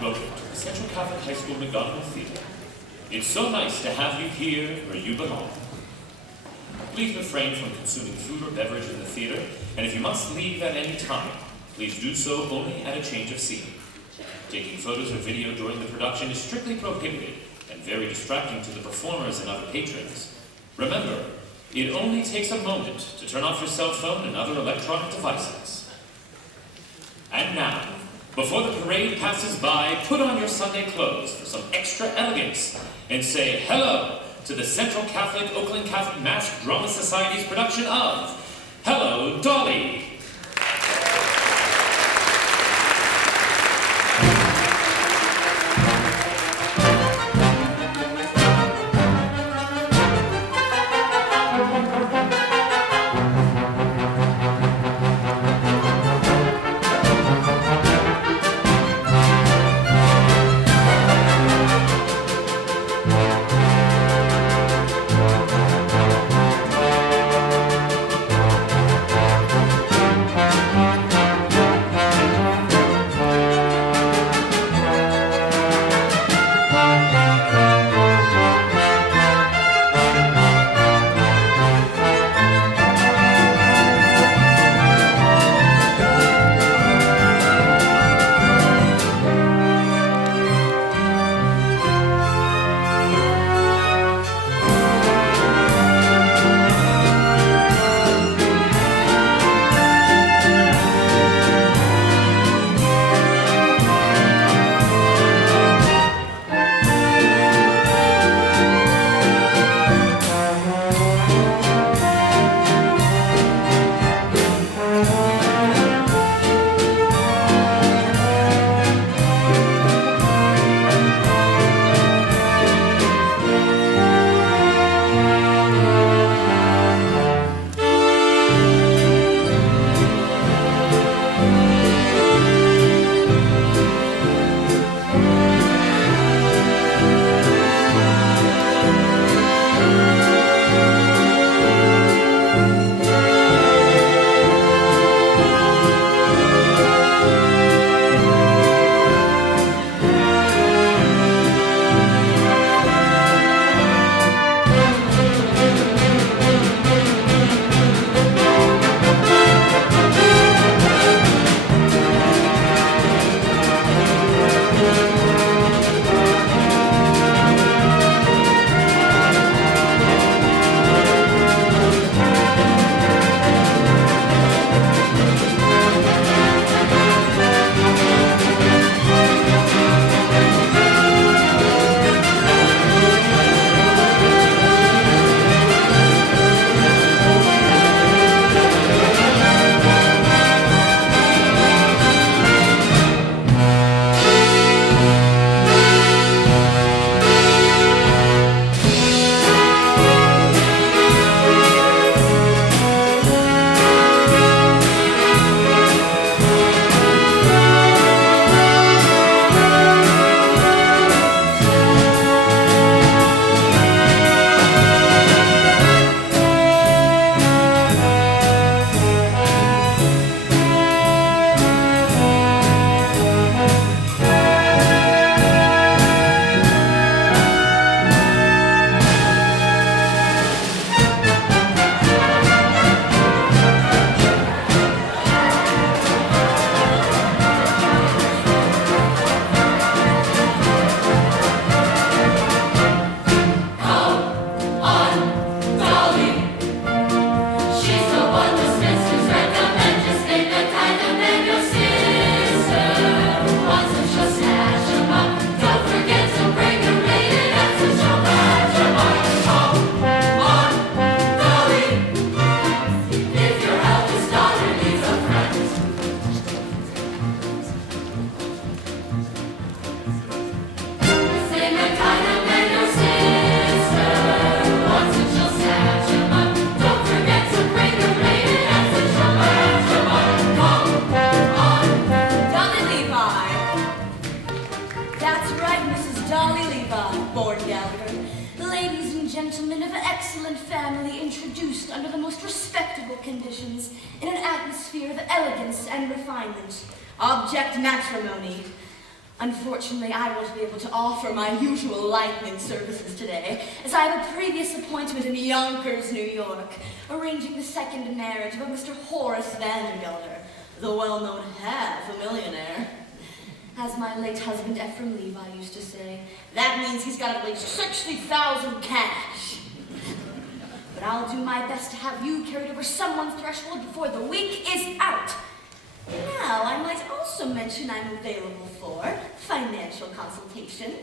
Welcome to the Central Catholic High School McGonigal Theater. It's so nice to have you here where you belong. Please refrain from consuming food or beverage in the theater, and if you must leave at any time, please do so only at a change of scene. Taking photos or video during the production is strictly prohibited and very distracting to the performers and other patrons. Remember, it only takes a moment to turn off your cell phone and other electronic devices. And now, before the parade passes by, put on your Sunday clothes for some extra elegance and say hello to the Central Catholic Oakland Catholic Masque Drama Society's production of Hello, Dolly! Conditions in an atmosphere of elegance and refinement. Object matrimony. Unfortunately, I won't be able to offer my usual lightning services today, as I have a previous appointment in Yonkers, New York, arranging the second marriage of a Mr. Horace Vandergelder, the well-known half-a-millionaire. As my late husband Ephraim Levi used to say, that means he's got at least 60,000 cash. But I'll do my best to have you carried over someone's threshold before the week is out. Now, I might also mention I'm available for financial consultation,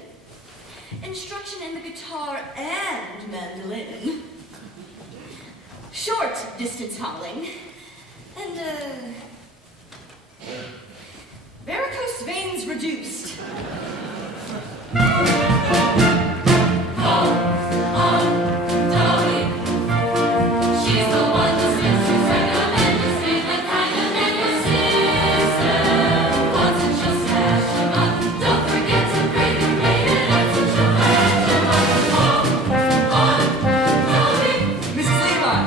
instruction in the guitar and mandolin, short distance hauling, and, varicose veins reduced. Dolly. She's the one who's mistress, recommended, statement, kind of, and your sister. Once and she'll smash him up. Don't forget to break and break it up, so she'll flash him up. Dolly. Mrs. Levi!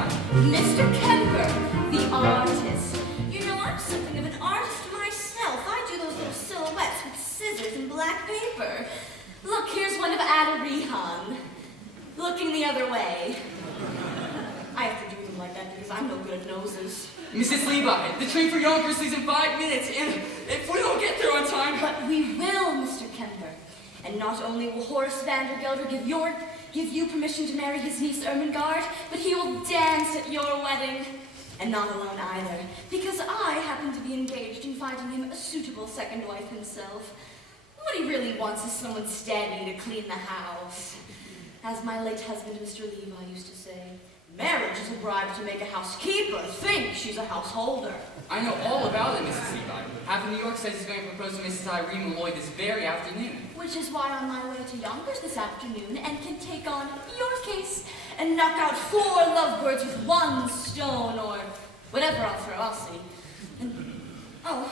Mr. Kemper, the artist. You know, I'm something of an artist myself. I do those little silhouettes with scissors and black paper. Look, here's one of Ada Rehan, looking the other way. I have to do them like that because I'm no good at noses. Mrs. Levi, the train for Yonkers leaves in 5 minutes, and if we don't get there on time... But we will, Mr. Kemper. And not only will Horace Vandergelder give you permission to marry his niece Ermengarde, but he will dance at your wedding. And not alone either, because I happen to be engaged in finding him a suitable second wife himself. What he really wants is someone steady to clean the house. As my late husband, Mr. Levi, used to say, marriage is a bribe to make a housekeeper think she's a householder. I know all about it, Mrs. Levi. Half of New York says he's going to propose to Mrs. Irene Malloy this very afternoon. Which is why I'm on my way to Yonkers this afternoon and can take on your case and knock out 4 lovebirds with 1 stone, or whatever I'll throw, I'll see. And, oh,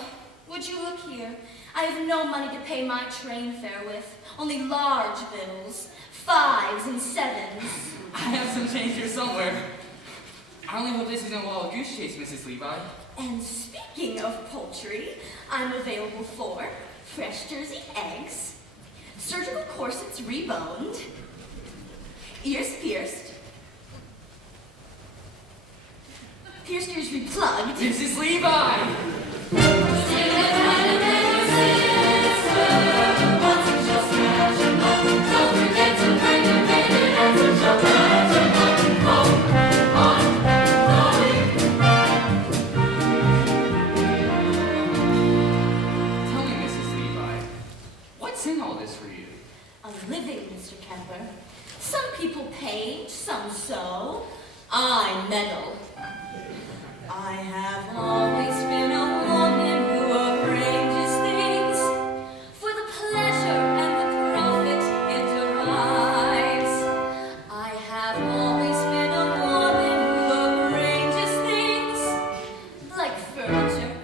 would you look here? I have no money to pay my train fare with, only large bills, 5s and 7s. I have some change here somewhere. I only hope this isn't a wild goose chase, Mrs. Levi. And speaking of poultry, I'm available for fresh Jersey eggs, surgical corsets reboned, ears pierced, pierced ears replugged. Mrs. Levi! Tell me, Mrs. Levi, what's in all this for you? A living, Mr. Kemper. Some people paint, some sew. I meddle. I have always been a woman who arranges things for the pleasure and the profit it derives. I have always been a woman who arranges things like furniture,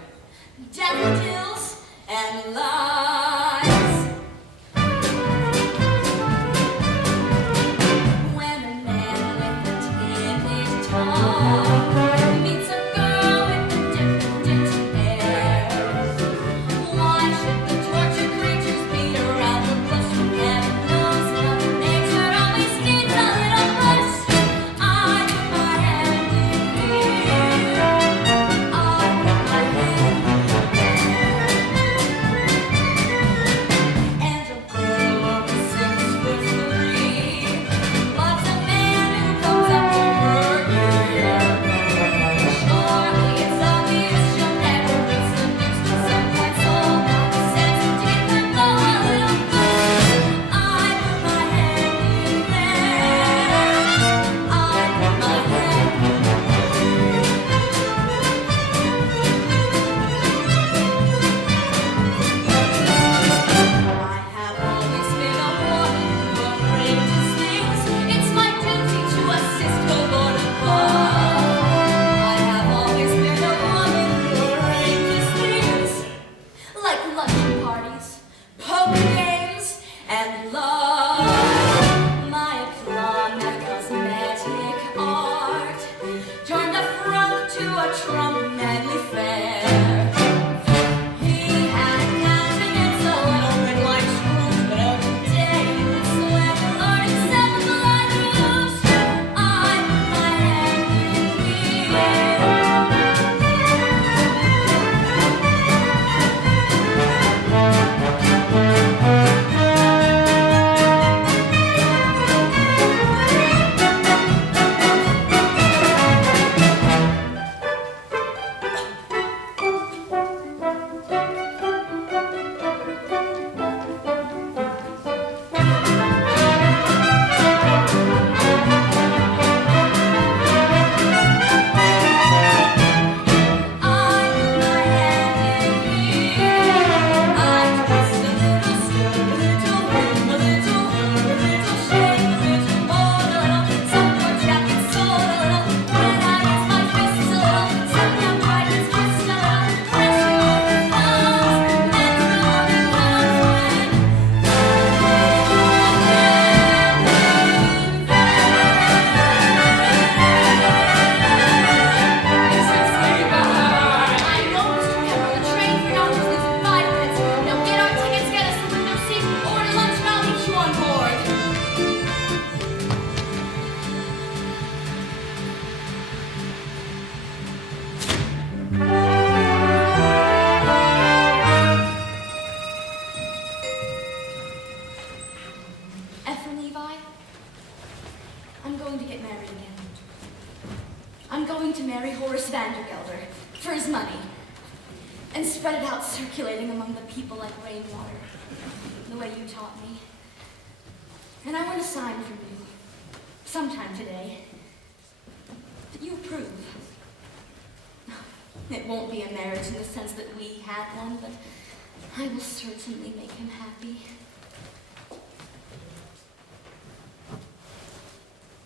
daffodils, and lies. When a man with a timid tongue meets a girl with different airs, why should the tortured creatures beat around the bush when heaven knows Mother Nature always needs a little push? I put my hand in here. I put my hand in here. started out circulating among the people like rainwater, the way you taught me. And I want a sign from you, sometime today, that you approve. It won't be a marriage in the sense that we had one, but I will certainly make him happy.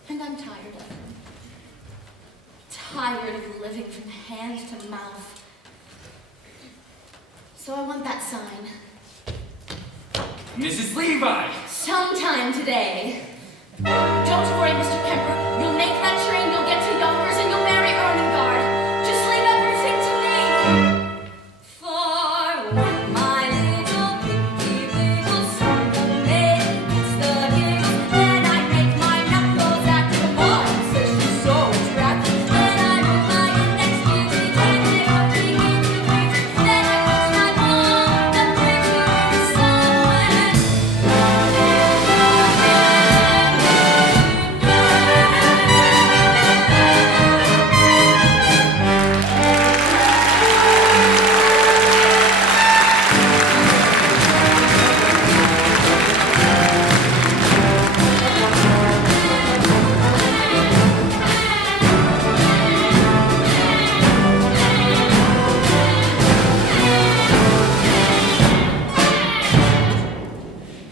And I'm tired of him. Tired of living from hand to mouth. So I want that sign. Mrs. Levi! Sometime today. Don't worry, Mr. Kemper. You'll make that train, you'll get to Yonkers, and you'll marry Ermengarde. Just leave everything to me. For when my little pinky little son maiden gets the giggles, then I make my knuckles act the one, says she's so attractive. Then I move my index finger, then I hook me into dreams, then I kiss my mom, the picture in the sun.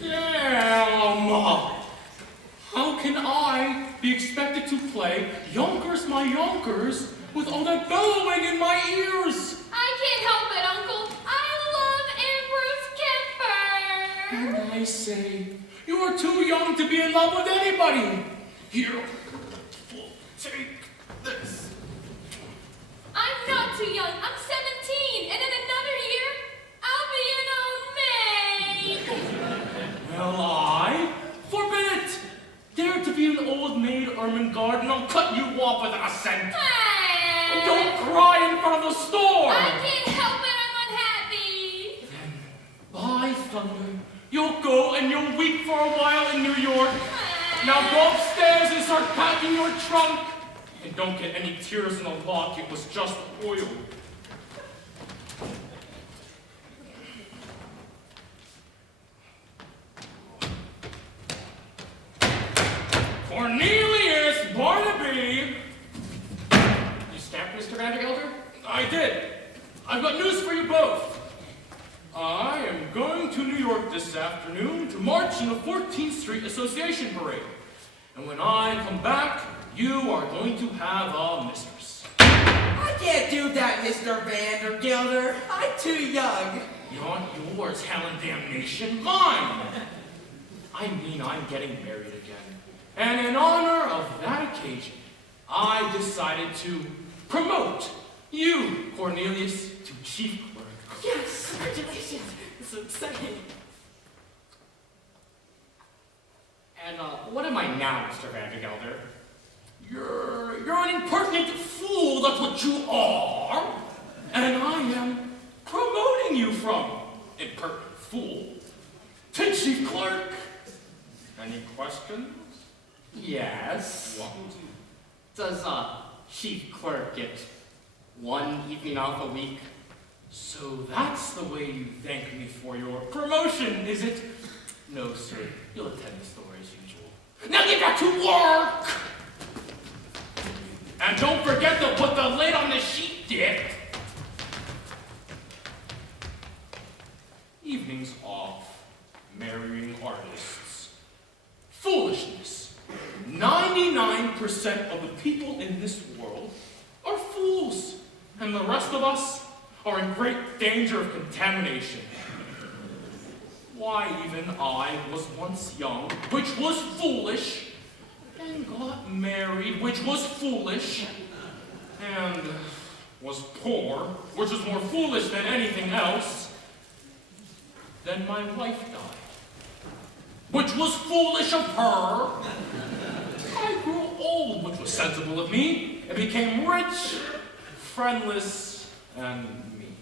Damn! How can I be expected to play Yonkers My Yonkers with all that bellowing in my ears? I can't help it, Uncle. I love Ambrose Kemper. And I say, you are too young to be in love with anybody. Here, take this. I'm not too young. I'm 17, and in another year, I'll be an old maid. Well, I forbid it. Dare to be an old maid, Ermengarde, and I'll cut you off within a cent. And don't cry in front of the store. I can't help it. I'm unhappy. By thunder, you'll go and you'll weep for a while in New York. Now go upstairs and start packing your trunk. And don't get any tears in the lock, it was just oil. Cornelius Barnaby! You stamped Mr. Vandergelder? I did. I've got news for you both. I am going to New York this afternoon to march in the 14th Street Association Parade. And when I come back, you are going to have a mistress. I can't do that, Mr. Vandergelder. I'm too young. Not yours, hell and damnation, mine! I mean, I'm getting married again. And in honor of that occasion, I decided to promote you, Cornelius, to chief clerk. Yes, congratulations. It's so exciting. And, what am I now, Mr. Vandergelder? You're an impertinent fool, that's what you are. And I am promoting you from impertinent fool to chief clerk. Any questions? Yes. What? Does, chief clerk get one evening off a week? So that's the way you thank me for your promotion, is it? No, sir. You'll attend the store as usual. Now get back to work! And don't forget to put the lid on the sheet, Dick! Evenings off, marrying artists. Foolishness. 99% of the people in this world are fools, and the rest of us are in great danger of contamination. Why, even I was once young, which was foolish, and got married, which was foolish, and was poor, which was more foolish than anything else. Then my wife died, which was foolish of her. I grew old, which was sensible of me, and became rich, friendless, and mean,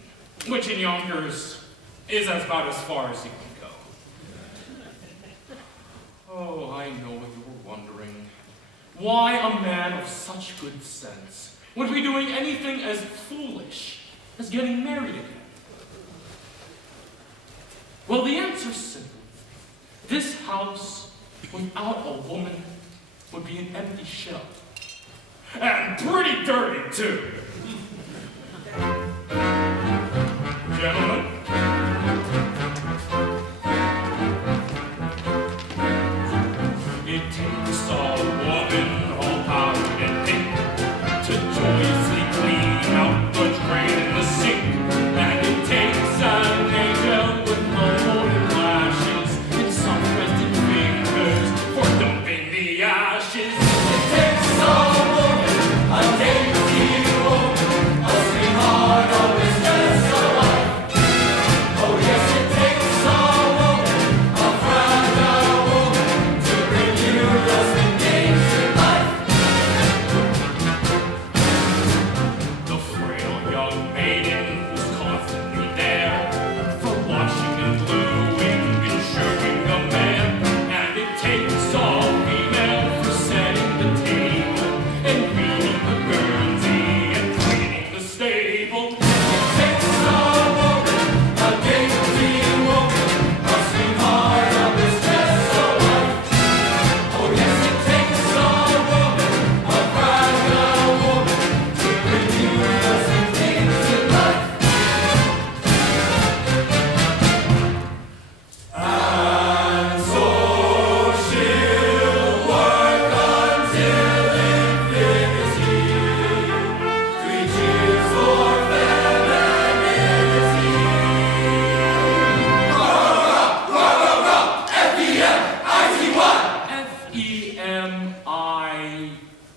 which in Yonkers is about as far as you can go. Oh, I know what you were wondering. Why a man of such good sense would be doing anything as foolish as getting married again? Well, the answer's simple. This house, without a woman, would be an empty shell. And pretty dirty, too. Gentlemen. It takes a woman all powdered and pink to joyously clean out the drain in the sink. And it takes an angel with no golden lashes and some twisted fingers for dumping the ashes. It takes a woman, a dainty woman, a sweetheart always just a wife. Oh yes, it takes a woman, a fragile woman, to bring you the sweet things in life. The frail young maiden was constantly there for washing and gluing, ensuring a man. And it takes a female for setting the table and cleaning the Guernsey and cleaning the stable. It takes a woman, a dainty woman, a sweetheart of his best a wife. Oh yes, it takes a woman, a fragile woman, to bring you the sweet things in life. And so she'll work until infinity. 3 cheers for femininity.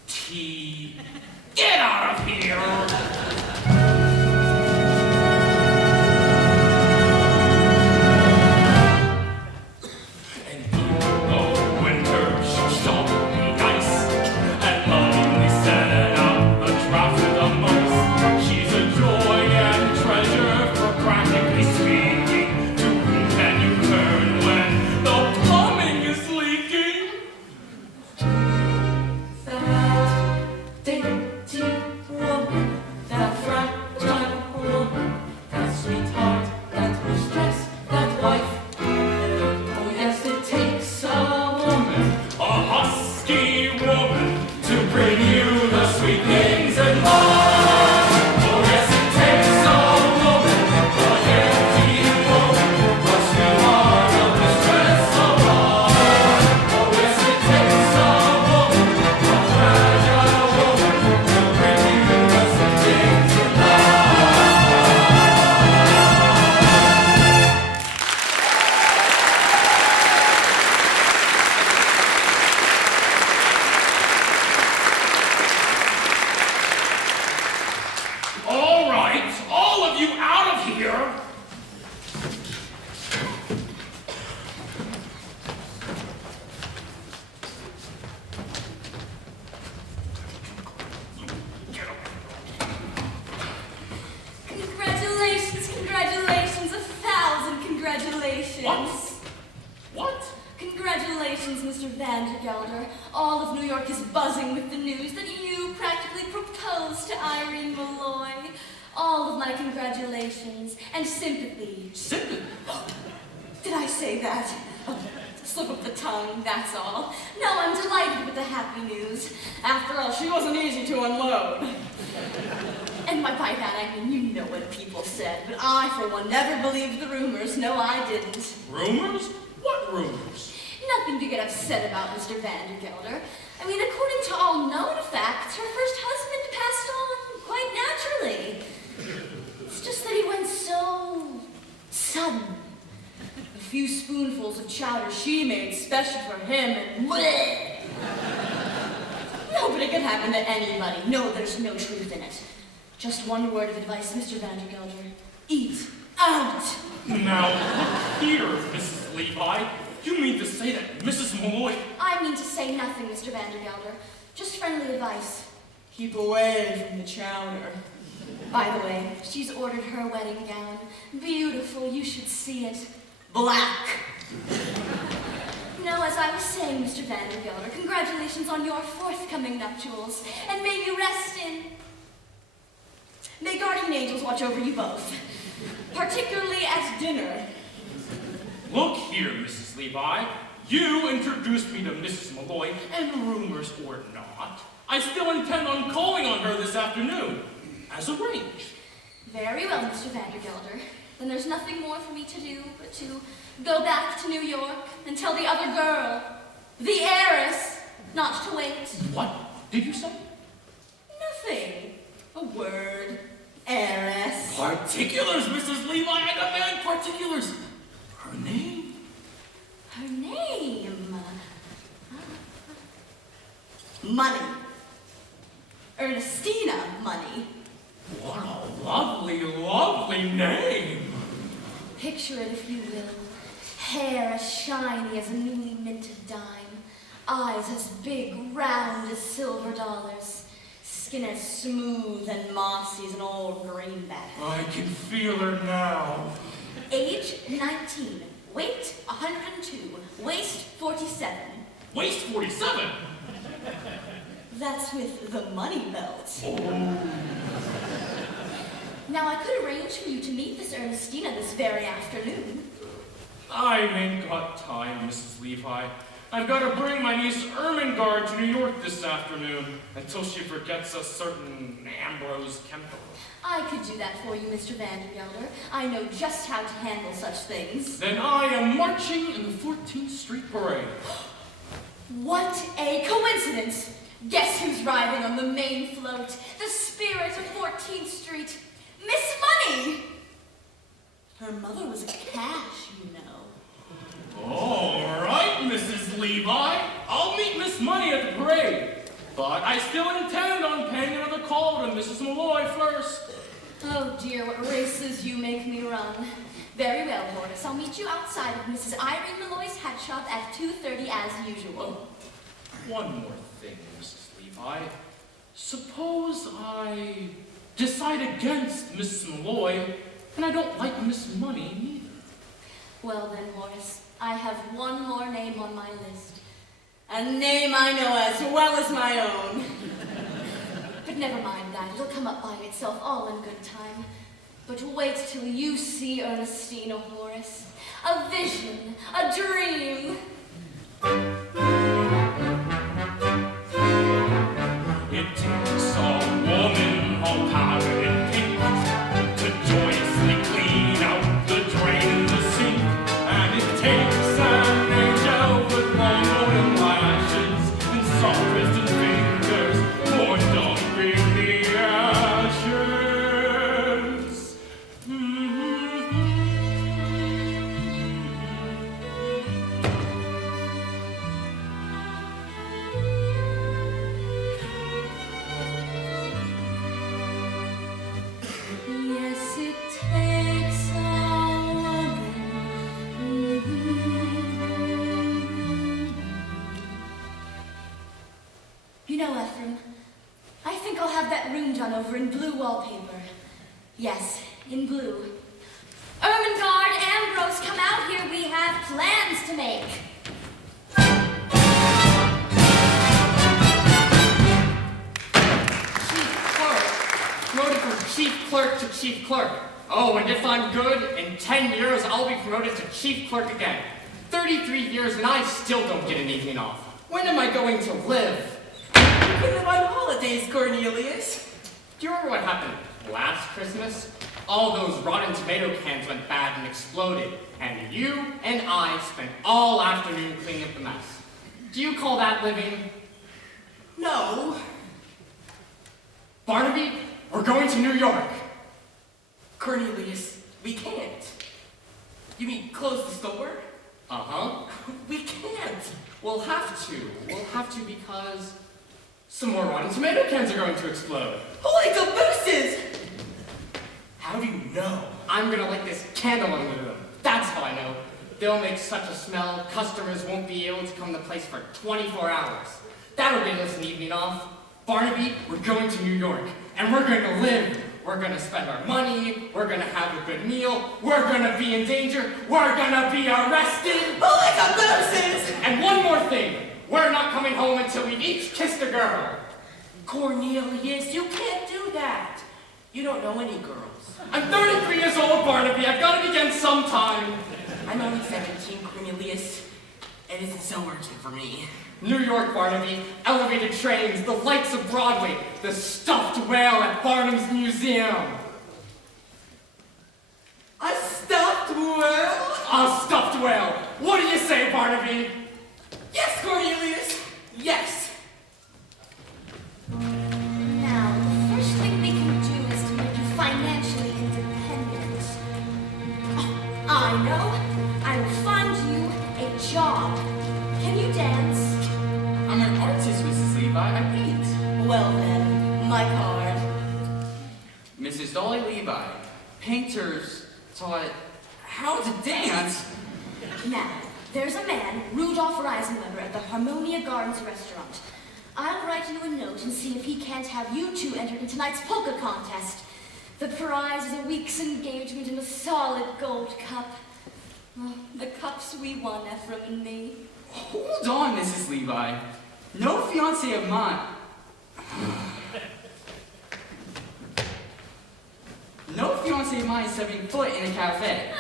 F-E-M-I-T. Get out of here! And in the winter she shoveled me ice and lovingly set out a draft of the mice. She's a joy and treasure for practically speaking. To whom can you turn when the plumbing is leaking? That dainty woman, that fragile woman, that sweetheart, that mistress, that wife. Oh yes, it takes a woman. A husky woman to bring you the sweet things in life. Oh yes, it takes a woman, a dainty woman, a sweetheart, a mistress, a wife. Oh yes, it takes a woman, a fragile woman, to bring you the sweet things in life. All right, all of you out of here. Get up. Congratulations, congratulations, 1,000 congratulations. What? Congratulations, Mr. Vandergelder. All of New York is buzzing with the news that you practically proposed to Irene Malloy. All of my congratulations and sympathy. Sympathy? Did I say that? Oh, slip of the tongue, that's all. No, I'm delighted with the happy news. After all, she wasn't easy to unload. And by that, I mean, you know what people said, but I, for one, never believed the rumors. No, I didn't. Rumors? What rumors? Nothing to get upset about, Mr. Vandergelder. I mean, according to all known facts, her first husband passed on quite naturally. It's just that he went so sudden. A few spoonfuls of chowder she made special for him, and bleh! No, but it could happen to anybody. No, there's no truth in it. Just one word of advice, Mr. Vandergelder. Eat out! Now, look here, Mrs. Levi. You mean to say that Mrs. Malloy... I mean to say nothing, Mr. Vandergelder. Just friendly advice. Keep away from the chowder. By the way, she's ordered her wedding gown. Beautiful, you should see it. Black. No, as I was saying, Mr. Vandergelder, congratulations on your forthcoming nuptials, and may you rest in... May guardian angels watch over you both, particularly at dinner. Look here, Mrs. Levi. You introduced me to Mrs. Malloy, and rumors or not, I still intend on calling on her this afternoon, as arranged. Very well, Mr. Vandergelder. Then there's nothing more for me to do but to go back to New York and tell the other girl, the heiress, not to wait. What did you say? Nothing. A word. Heiress. Particulars, Mrs. Levi. I demand particulars. Her name? Her name? Money. Ernestina Money. What a lovely, lovely name. Picture it if you will. Hair as shiny as a newly minted dime. Eyes as big, round as silver dollars. Skin as smooth and mossy as an old greenback. I can feel her now. Age 19. Weight 102. Waist 47. Waist 47. That's with the money belt. Oh. Now I could arrange for you to meet this Ernestina this very afternoon. I ain't got time, Mrs. Levi. I've got to bring my niece Ermengarde to New York this afternoon until she forgets a certain Ambrose Kemper. I could do that for you, Mr. Vandergelder. I know just how to handle such things. Then I am marching in the 14th Street Parade. What a coincidence! Guess who's riding on the main float? The spirit of 14th Street. Miss Money! Her mother was a cash, you know. All right, Mrs. Levi. I'll meet Miss Money at the parade. But I still intend on paying another call to Mrs. Malloy first. Oh dear, what races you make me run. Very well, Horace. I'll meet you outside of Mrs. Irene Malloy's hat shop at 2:30 as usual. One more thing, Mrs. Levi. Suppose I decide against Mrs. Malloy, and I don't like Miss Money neither. Well then, Horace, I have one more name on my list. A name I know as well as my own. But never mind that. It'll come up by itself all in good time. But wait till you see Ernestina, Horace. A vision, a dream. It takes a woman all powdered in pink to joyously clean out the drain in the sink. And it takes an angel with long golden lashes and soft twisted fingers for dumping the ashes. Yes, it takes a woman. You know, Ephraim, I think I'll have that room done over in blue wallpaper. Yes, in blue. Ermengarde, Ambrose, come out here. We have plans to make. Chief clerk. Promoted from chief clerk to chief clerk. Oh, and if I'm good, in 10 years I'll be promoted to chief clerk again. 33 years and I still don't get an evening off. When am I going to live? You could live on holidays, Cornelius. Do you remember what happened last Christmas? All those rotten tomato cans went bad and exploded, and you and I spent all afternoon cleaning up the mess. Do you call that living? No. Barnaby, we're going to New York. Cornelius, we can't. You mean close the store? Uh-huh. We can't. We'll have to. We'll have to because some more rotten tomato cans are going to explode. Holy cabooses! How do you know? I'm gonna light this candle under them. That's how I know. They'll make such a smell, customers won't be able to come to the place for 24 hours. That'll get us an evening off. Barnaby, we're going to New York, and we're gonna live. We're gonna spend our money, we're gonna have a good meal, we're gonna be in danger, we're gonna be arrested. Holy cabooses! And one more thing, we're not coming home until we've each kissed a girl. Cornelius, you can't do that. You don't know any girls. I'm 33 years old, Barnaby. I've got to begin sometime. I'm only 17, Cornelius. It isn't so urgent for me. New York, Barnaby, elevated trains, the lights of Broadway, the stuffed whale at Barnum's Museum. A stuffed whale? A stuffed whale! What do you say, Barnaby? Yes, Cornelius. Yes. Now, the first thing we can do is to make you financially independent. Oh, I know. I will find you a job. Can you dance? I'm an artist, Mrs. Levi. I paint. Well then, my card. Mrs. Dolly Levi. Painters taught how to dance. Now, there's a man, Rudolph Reisenweber, at the Harmonia Gardens restaurant. I'll write you a note and see if he can't have you two entered in tonight's polka contest. The prize is a week's engagement in a solid gold cup. Oh, the cups we won, Ephraim and me. Hold on, Mrs. Levi. No fiance of mine. No fiance of mine is stepping foot in a cafe.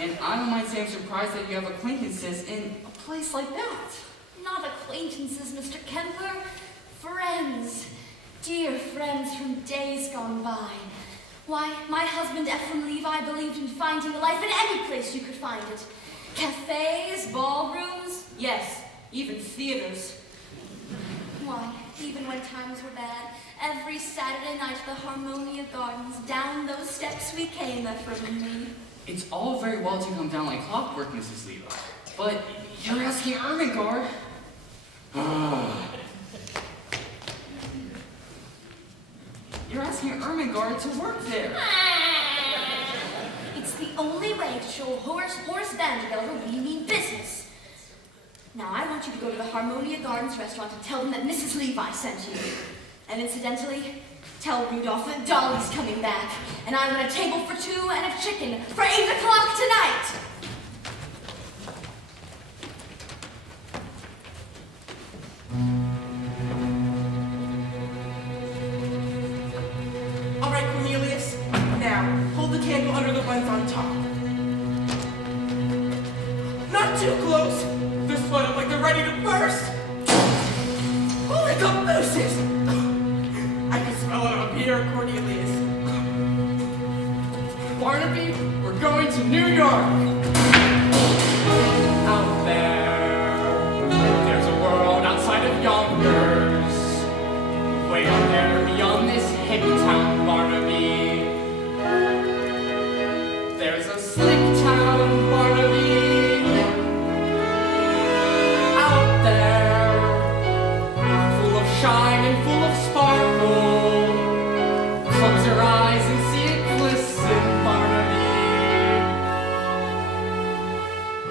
And I don't mind saying I'm surprised that you have acquaintances in a place like that. Not acquaintances, Mr. Kemper. Friends. Dear friends from days gone by. Why, my husband Ephraim Levi believed in finding a life in any place you could find it. Cafes, ballrooms, yes, even theaters. Why, even when times were bad, every Saturday night at the Harmonia Gardens, down those steps we came, Ephraim and me. It's all very well to come down like clockwork, Mrs. Levi. But you're asking Ermengarde. You're asking Ermengarde to work there. It's the only way to show Horace Vandergelder we mean business. Now, I want you to go to the Harmonia Gardens restaurant and tell them that Mrs. Levi sent you. And incidentally, tell Rudolph that Dolly's coming back. And I want a table for two and a chicken for 8 o'clock tonight. All right, Cornelius. Now, hold the candle under the buns on top. Not too close. They're split up like they're ready to burst. Holy cabooses! I can smell it up here, Cornelius. Barnaby, we're going to New York. Out there, there's a world outside of Yonkers. Way out there beyond this hippie town, Barnaby. There's a slick town, Barnaby. Out there, full of shine and full of sparkle. Close your eyes and see it glisten, Barnaby.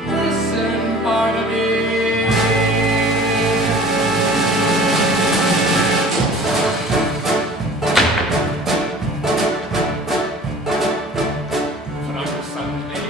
Listen, Barnaby. Put on your Sunday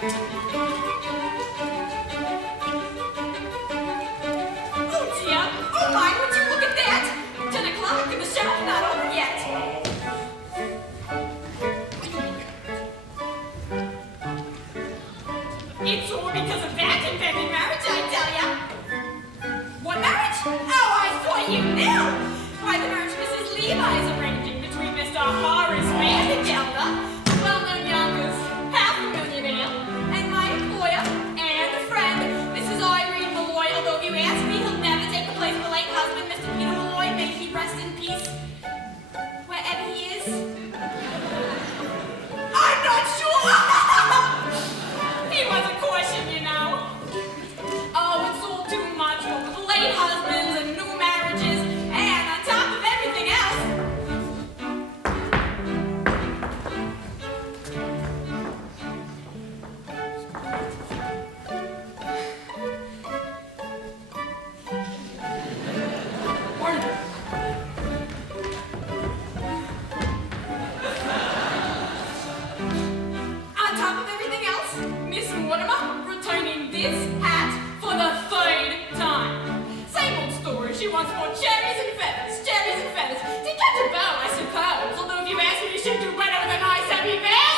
Oh dear! Oh my, would you look at that? 10 o'clock and the show's not over yet. It's all because of that impending marriage, I tell ya. What marriage? Oh, I thought you knew. Why, the marriage Mrs. Levi is arranging between Mr. Horace Vandergelder, a well-known Yonkers half-millionaire, and my employer and a friend, Mrs. Irene Malloy. Although if you ask me, he'll never take the place of the late husband, Mr. Peter Malloy. May he rest in peace, wherever he is. I'm not sure. He was a caution, you know. Oh, it's all too much with late husbands and new marriages, and on top of everything else. On top of everything else, Miss Mortimer returning this hat for the 3rd time. Same old story. She wants more cherries and feathers. Cherries and feathers. To catch a bow, I suppose. Although if you ask me, she'd do better with a nice heavy veil.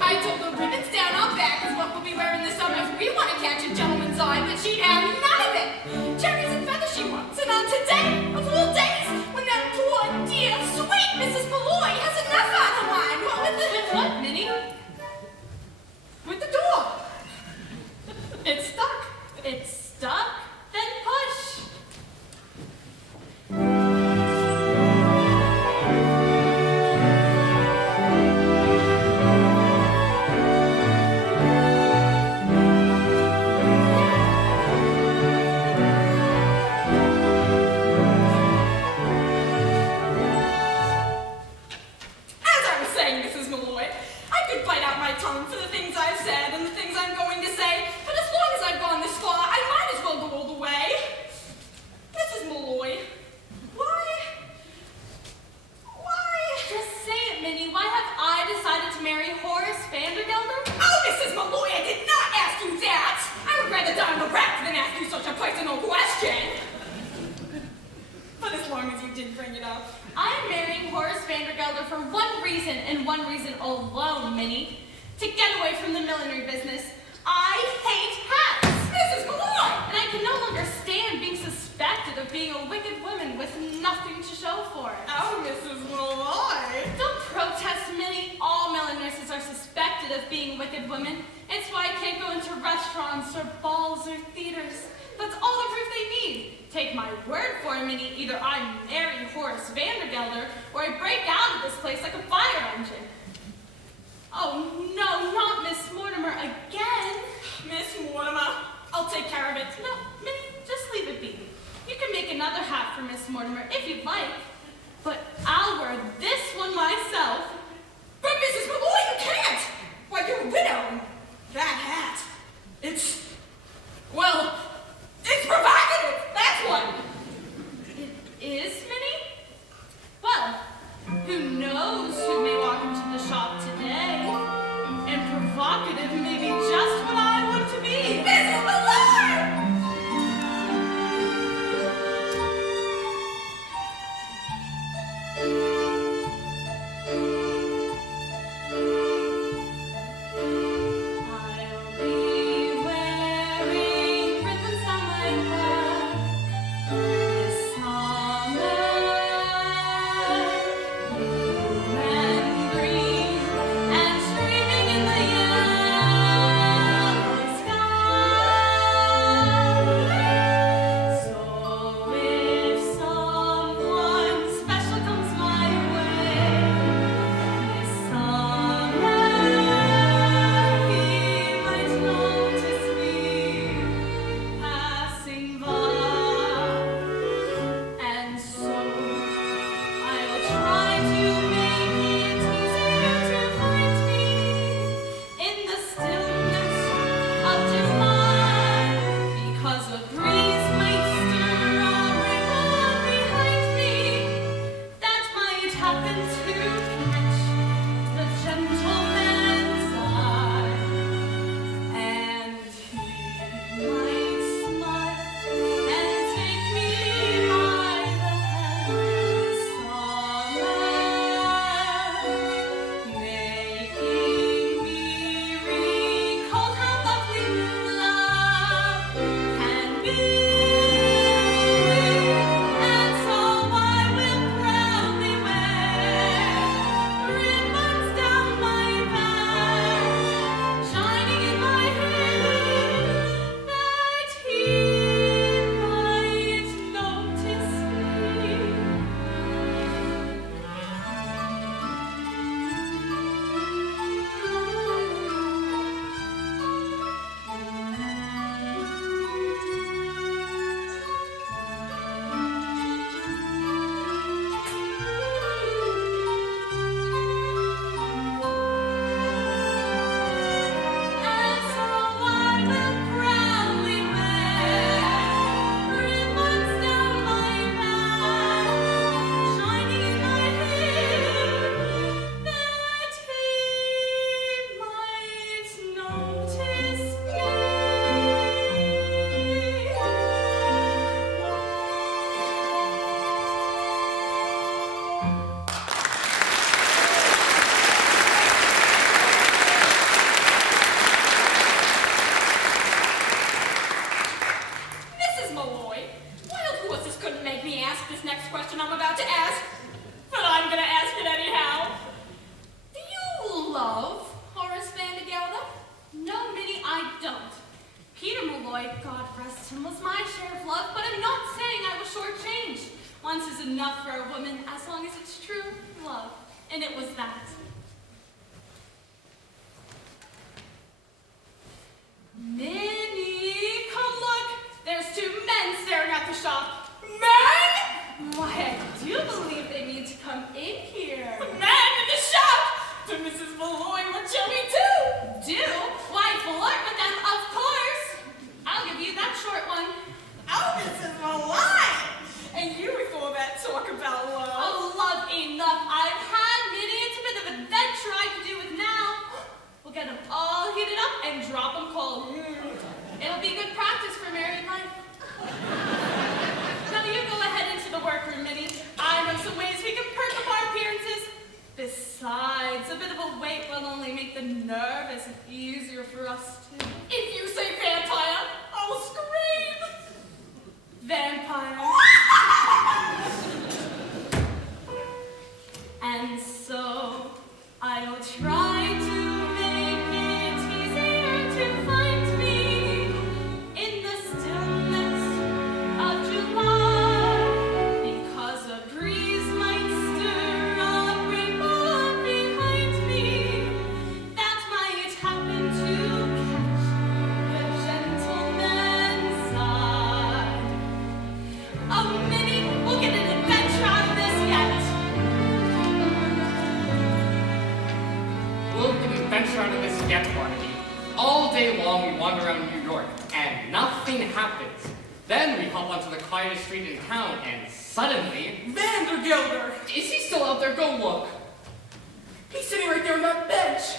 I told the ribbons down our back is what we'll be wearing this summer if we want to catch a gentleman's eye, but she'd have none of it. Cherries and feathers she wants. And on today, of all days, when that poor, dear, sweet Mrs. Malloy has enough on her mind. What, Minnie? With the door. It's stuck. It's stuck. Then push. As I was saying, Mrs. Malloy, I could bite out my tongue for the things I've said and the things I'm going to say, but as long as I've gone this far, I might as well go all the way. Mrs. Malloy, why? Just say it, Minnie. Why have I decided to marry Horace Vandergelder? Oh, Mrs. Malloy, I did not ask you that. I would rather die on the rack than ask you such a personal question. But as long as you did bring it up. I am marrying Horace Vandergelder for one reason and one reason alone, Minnie. To get away from the millinery business. I hate hats! Mrs. Malloy! And I can no longer stand being suspected of being a wicked woman with nothing to show for it. Oh, Mrs. Malloy. Don't protest, Minnie. All millineresses are suspected of being wicked women. It's why I can't go into restaurants or balls or theaters. That's all the proof they need. Take my word for it, Minnie. Either I marry Horace Vandergelder or I break out of this place like a fire engine. Oh, no, not Miss Mortimer again. Miss Mortimer, I'll take care of it. No, Minnie, just leave it be. You can make another hat for Miss Mortimer if you'd like, but I'll wear this one myself. But Mrs. Malloy, you can't! Why, you're a widow. That hat, it's provocative, that's what. It is, Minnie? Well, who knows who may walk into the shop today? And provocative may be just what I want to be. Mrs. Malloy! enough for a woman as long as it's true love. And it was that. Minnie, come look! There's two men staring at the shop. Men? Why, I do believe they need to come in here. Men in the shop? To Mrs. Malloy, what shall we do? Do? Why, flirt with them, of course. I'll give you that short one. Oh, Mrs. Malloy! And you with all that talk about love. Oh, love enough. I've had Minnie. It's a bit of an adventure I could do with now. We'll get them all heated up and drop them cold. It'll be good practice for married life. Now you go ahead into the workroom, Minnie. I know some ways we can perk up our appearances. Besides, a bit of a wait will only make them nervous and easier for us to. If you say vampire, I'll scream. Vampire. And so I'll try to make it easier to find me in the stillness of July, because a breeze might stir a rainbow behind me that might happen to catch the gentleman's eye. Oh, Minnie, we'll get an adventure out of this yet. We'll get an adventure out of this yet, Barnaby. All day long we wander around New York, and nothing happens. Then we hop onto the quietest street in town, and suddenly... Vandergilder! Is he still out there? Go look. He's sitting right there on that bench.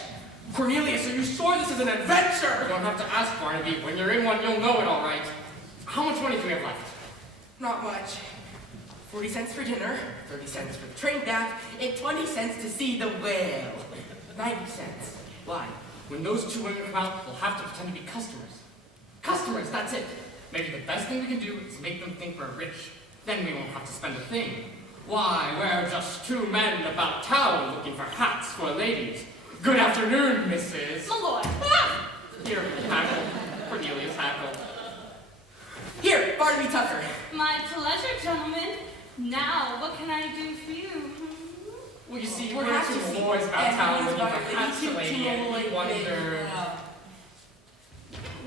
Cornelius, are you sure this is an adventure? You don't have to ask, Barnaby. When you're in one, you'll know it all right. How much money do we have left? Not much. 40 cents for dinner, 30 cents for the train back, and 20 cents to see the whale. 90 cents. Why? When those two women come out, we'll have to pretend to be customers. Customers, that's it. Maybe the best thing we can do is make them think we're rich. Then we won't have to spend a thing. Why, we're just two men about town looking for hats for ladies. Good afternoon, Mrs. Malloy. Ah! Here, Hackl. Cornelius Hackl. Here, Barnaby Tucker. My pleasure, gentlemen. Now, what can I do for you? Well, you see, We're we're happy two to see boys about town everyone's looking for about hats for lady, and we wonder...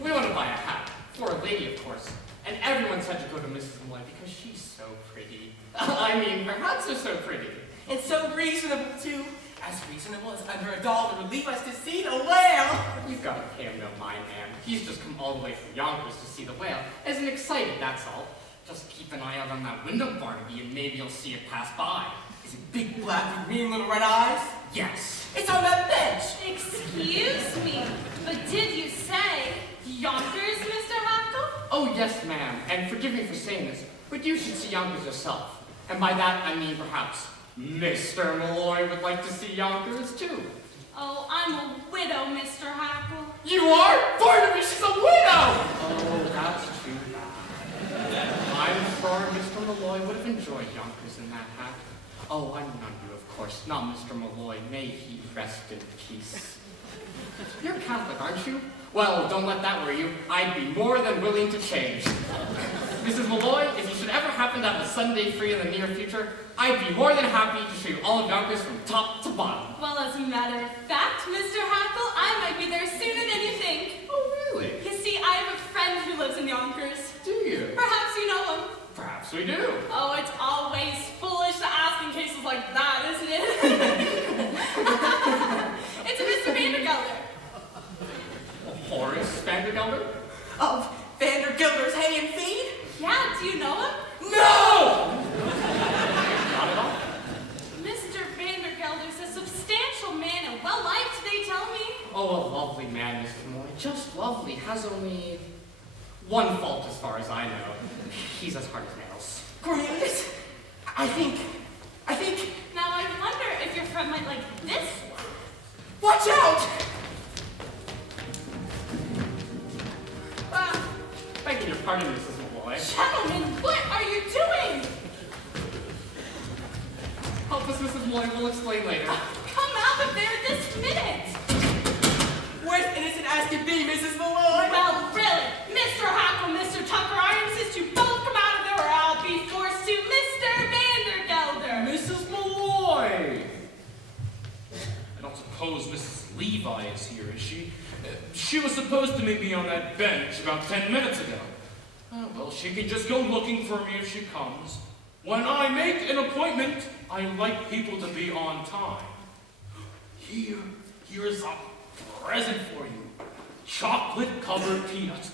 We want to buy a hat. For a lady, of course. And everyone said to go to Mrs. Malloy because she's so pretty. I mean, her hats are so pretty. And so reasonable, too. As reasonable as under $1 would leave us to see the whale. You've got to pay him no mind, man. He's just come all the way from Yonkers to see the whale. Isn't excited, that's all. Just keep an eye out on that window, Barnaby, and maybe you'll see it pass by. Is it big, black, with mean little red eyes? Yes. It's on that bench. Excuse me, but did you say Yonkers, Mr. Hackl? Oh, yes, ma'am. And forgive me for saying this, but you should see Yonkers yourself. And by that, I mean perhaps Mr. Malloy would like to see Yonkers, too. Oh, I'm a widow, Mr. Hackl. You are? Barnaby, she's a widow! Oh, that's too bad. I'm sure Mr. Malloy would have enjoyed Yonkers in that hat. Oh, I mean not you, of course, not Mr. Malloy. May he rest in peace. You're Catholic, aren't you? Well, don't let that worry you. I'd be more than willing to change. Mrs. Malloy, if you should ever happen to have a Sunday free in the near future, I'd be more than happy to show you all of Yonkers from top to bottom. Well, as a matter of fact, Mr. Hackl, I might be there sooner than you think. Oh, really? You see, I have a friend who lives in Yonkers. Do you? Perhaps you know him. Perhaps we do. Oh, it's always foolish to ask in cases like that, isn't it? It's a Mr. Vandergelder. Horace Vandergelder? Of Vandergilder's Hay and Feed? Yeah, do you know him? No! Not at all. Mr. Vandergelder's a substantial man and well-liked, they tell me. Oh, a lovely man, Mr. Malloy. Just lovely. Has only one fault as far as I know. He's as hard as nails. Cornelius, I think... Now, I wonder if your friend might like this one. Watch out! Begging your pardon, Mrs. Malloy. Gentlemen, what are you doing? Help us, Mrs. Malloy. We'll explain later. Come out of there this minute. We're as innocent as can be, Mrs. Malloy. Well, really, Mr. Hackl, Mr. Tucker, I insist you both come out of there or I'll be forced to Mr. Mrs. Levi is here, is she? She was supposed to meet me on that bench about 10 minutes ago. Well, she can just go looking for me if she comes. When I make an appointment, I like people to be on time. Here's a present for you. Chocolate-covered peanut.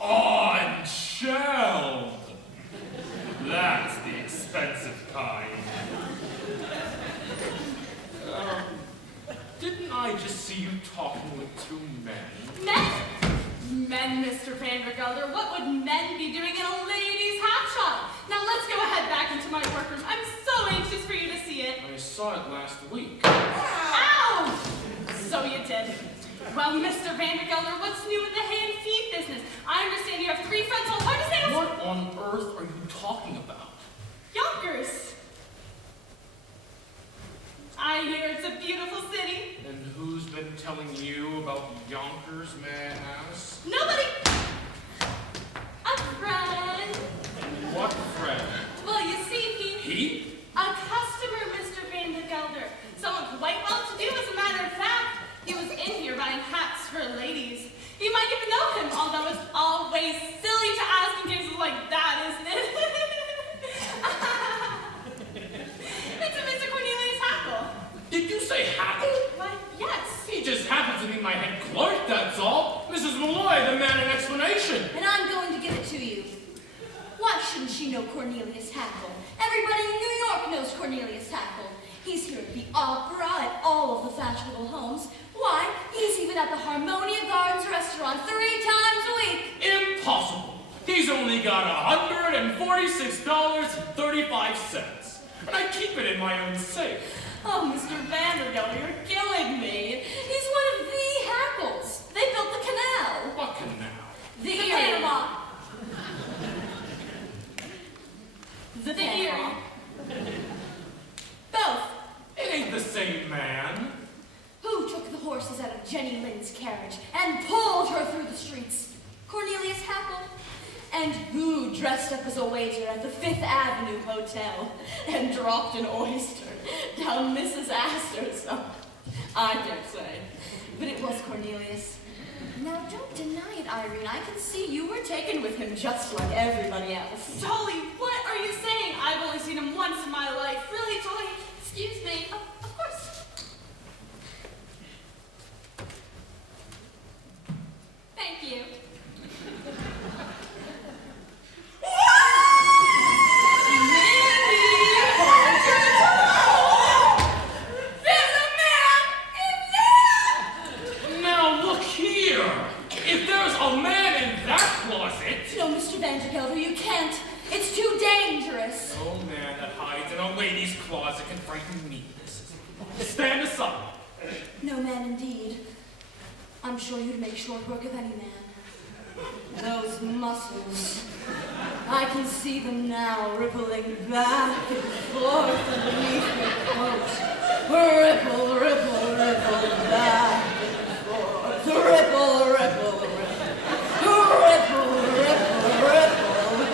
Unshelled. That's the expensive kind. Didn't I just see you talking with two men? Men? Men, Mr. Vandergelder. What would men be doing in a ladies' hat shop? Now let's go ahead back into my workroom. I'm so anxious for you to see it. I saw it last week. Ow! So you did. Well, Mr. Vandergelder, what's new with the hay and feed business? I understand you have 3 frontal heart disease. What on earth are you talking about? Yonkers. I hear it's a beautiful city. And who's been telling you about Yonkers, may I ask? Nobody. A friend. What friend? Well, you see, He? a customer, Mr. Vandergelder. Someone quite well to do, as a matter of fact. He was in here buying hats for ladies. You might even know him, although it's always silly to ask in cases like that, isn't it? It's a Mr. Cornelius Hackl. Did you say Hackl? Why, yes. He just happens to be my head clerk, that's all. Mrs. Malloy, the man in explanation. And I'm going to give it to you. Why shouldn't she know Cornelius Hackl? Everybody in New York knows Cornelius Hackl. He's here at the opera, at all of the fashionable homes. Why, he's even at the Harmonia Gardens restaurant 3 times a week. Impossible. He's only got $146.35. And I keep it in my own safe. Oh, Mr. Vandergelder, you're killing me. He's one of the Hackles. They built the canal. What canal? The Panama. The Erie. Panama. Both. It ain't the same man. Who took the horses out of Jenny Lynn's carriage and pulled her through the streets? Cornelius Hackl. And who dressed up as a waiter at the Fifth Avenue Hotel and dropped an oyster down Mrs. Astor's? Oh, I can't say. But it was Cornelius. Now, don't deny it, Irene. I can see you were taken with him just like everybody else. Dolly, what are you saying? I've only seen him once in my life. Really, Dolly? Excuse me. Of course. Thank you. There's a man in there! Now look here. If there's a man in that closet... No, Mr. Vandergelder, you can't. It's too dangerous. No man that hides in a lady's closet can frighten me. Stand aside. No man indeed. I'm sure you'd make short work of any man. Those muscles. I can see them now rippling back and forth underneath your coat. Ripple, ripple, ripple, back and forth. Ripple, ripple, ripple. Ripple, ripple, ripple.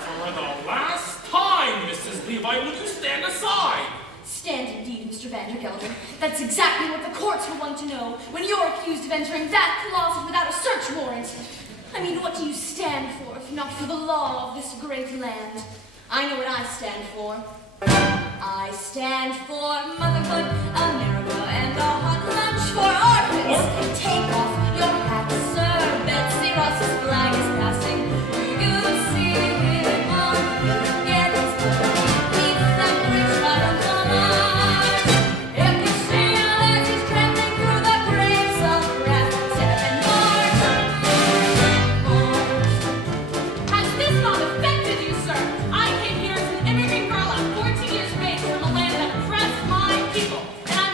For the last time, Mrs. Levi, will you stand aside? Stand indeed, Mr. Vandergelder. That's exactly what the courts will want to know when you're accused of entering that closet without a search warrant. I mean, what do you stand for if not for the law of this great land? I know what I stand for. I stand for motherhood, America, and a hot lunch for orphans. Take off your hat, sir. Betsy Ross's flag is passing. You see it on you get it. Keep that bridge right on the line. If you see your legs is trembling through the graves of wrath, sit up and march. Has this not affected you, sir? I came here as an immigrant girl at 14 years of age from a land that oppressed my people, and I'm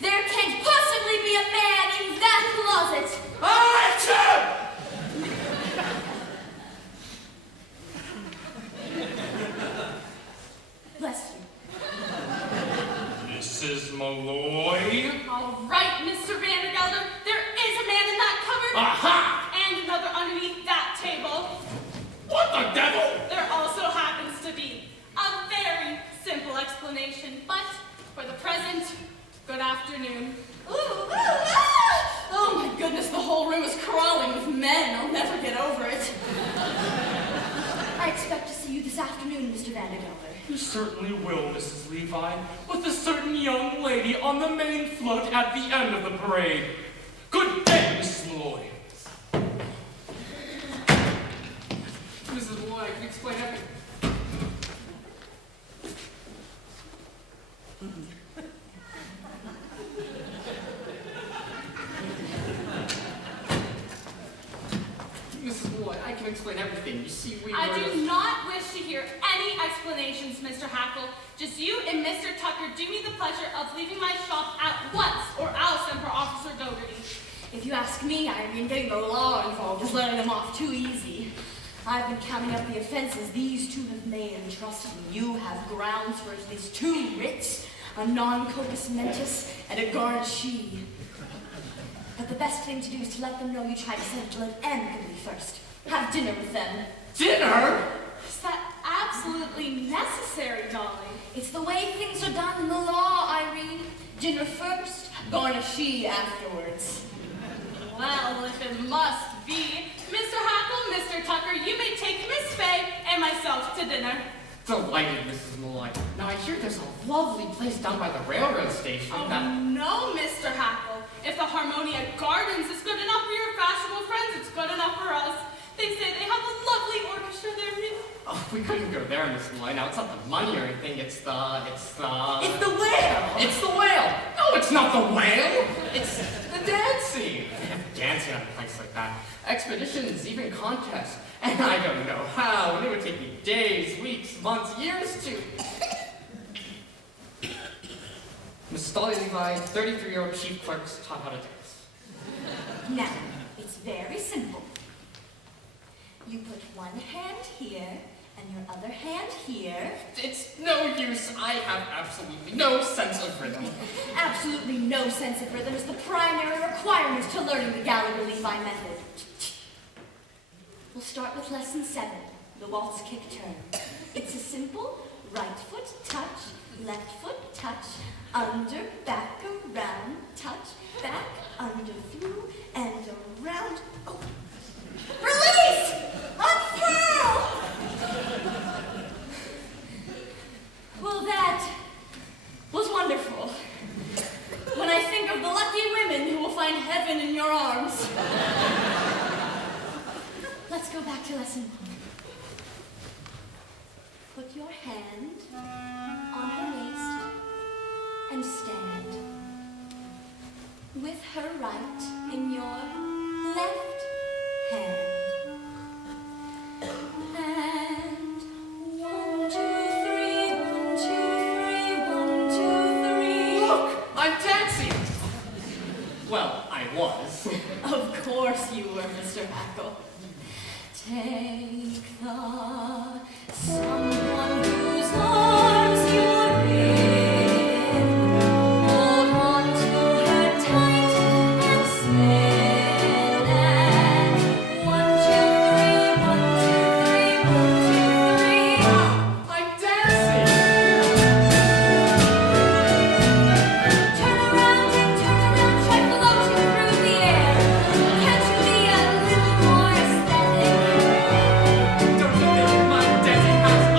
There can't possibly be a man in that closet. Bless you. Mrs. Malloy? All right, Mr. Vandergelder, there is a man in that cupboard. Aha! And another underneath that table. What the devil? There also happens to be a very simple explanation, but for the present, good afternoon. Ooh, ah! Oh my goodness, the whole room is crawling with men. I'll never get over it. I expect to see you this afternoon, Mr. Vandergelder. You certainly will, Mrs. Levi, with a certain young lady on the main float at the end of the parade. Good day, Mrs. Malloy. Mrs. Malloy, can you explain everything? Mrs. Malloy, I can explain everything. You see, I do not wish to hear any explanations, Mr. Hackl. Just you and Mr. Tucker do me the pleasure of leaving my shop at once, or I'll send for Officer Dougherty. If you ask me, Irene, getting the law involved is letting them off too easy. I've been counting up the offenses these two have made, and trust me, you have grounds for at least 2 writs, a non-compos mentis, and a garnishee. But the best thing to do is to let them know you tried to send it to let amicably first. Have dinner with them. Dinner? Is that absolutely necessary, Dolly? It's the way things are done in the law, Irene. Dinner first, garnishee afterwards. Well, if it must be, Mr. Hackl, Mr. Tucker, you may take Miss Fay and myself to dinner. Delighted, Mrs. Malloy. Now, I hear there's a lovely place down by the railroad station Oh, that... no, Mr. Hackl. If the Harmonia Gardens is good enough for your fashionable friends, it's good enough for us. They say they have a lovely orchestra there, too. Oh, we couldn't go there, Miss Malloy. Now, it's not the money or anything. It's the... It's the whale! It's the whale! No, it's not the whale! It's the dancing! Dancing at a place like that. Expeditions, even contests. And I don't know how, and it would take me days, weeks, months, years to... Miss Dolly Levi, 33-year-old chief clerks, taught how to dance. Now, it's very simple. You put one hand here, and your other hand here. It's no use. I have absolutely no sense of rhythm. Absolutely no sense of rhythm is the primary requirement to learning the Gallagher-Levi method. We'll start with lesson 7, the waltz kick turn. It's a simple right foot touch, left foot touch, under, back, around, touch, back, under, through, and around. Oh. Release! Unfurl! Well, that was wonderful. When I think of the lucky women who will find heaven in your arms. Let's go back to lesson 1. Put your hand on her waist and stand. With her right in your left hand. And 1, 2, 3, 1, 2, 3, 1, 2, 3. Look, I'm dancing! Well, I was. Of course you were, Mr. Hackl. Take the someone whose arms you're in. Hold on to her tight and spin. And 1, 2, 3, 1, 2, 3, 1, 2, 3. I'm dancing! Turn around and try floating through the air. Can't you be a little more aesthetic? Don't you think my dancing has a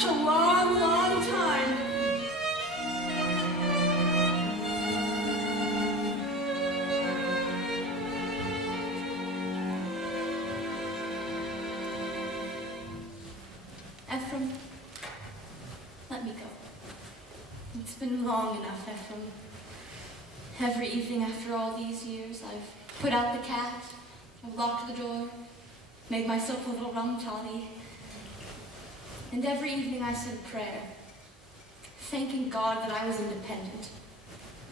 such a long, long time. Ephraim, let me go. It's been long enough, Ephraim. Every evening after all these years, I've put out the cat, I've locked the door, made myself a little rum toddy. And every evening I said a prayer, thanking God that I was independent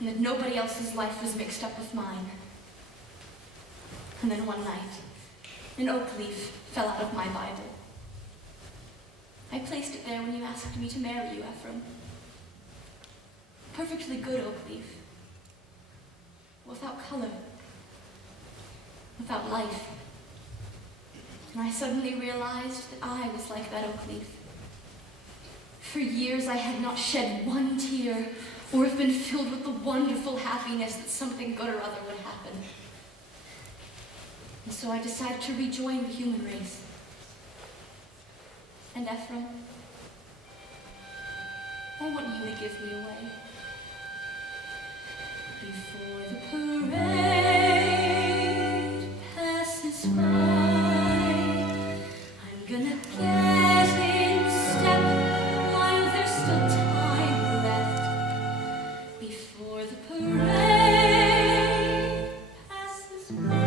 and that nobody else's life was mixed up with mine. And then one night, an oak leaf fell out of my Bible. I placed it there when you asked me to marry you, Ephraim. Perfectly good oak leaf. Without color. Without life. And I suddenly realized that I was like that oak leaf. For years I had not shed one tear or have been filled with the wonderful happiness that something good or other would happen. And so I decided to rejoin the human race. And Ephraim, I want you to give me away. Before the parade passes by, I'm gonna get in step while there's still time left. Before the parade passes by.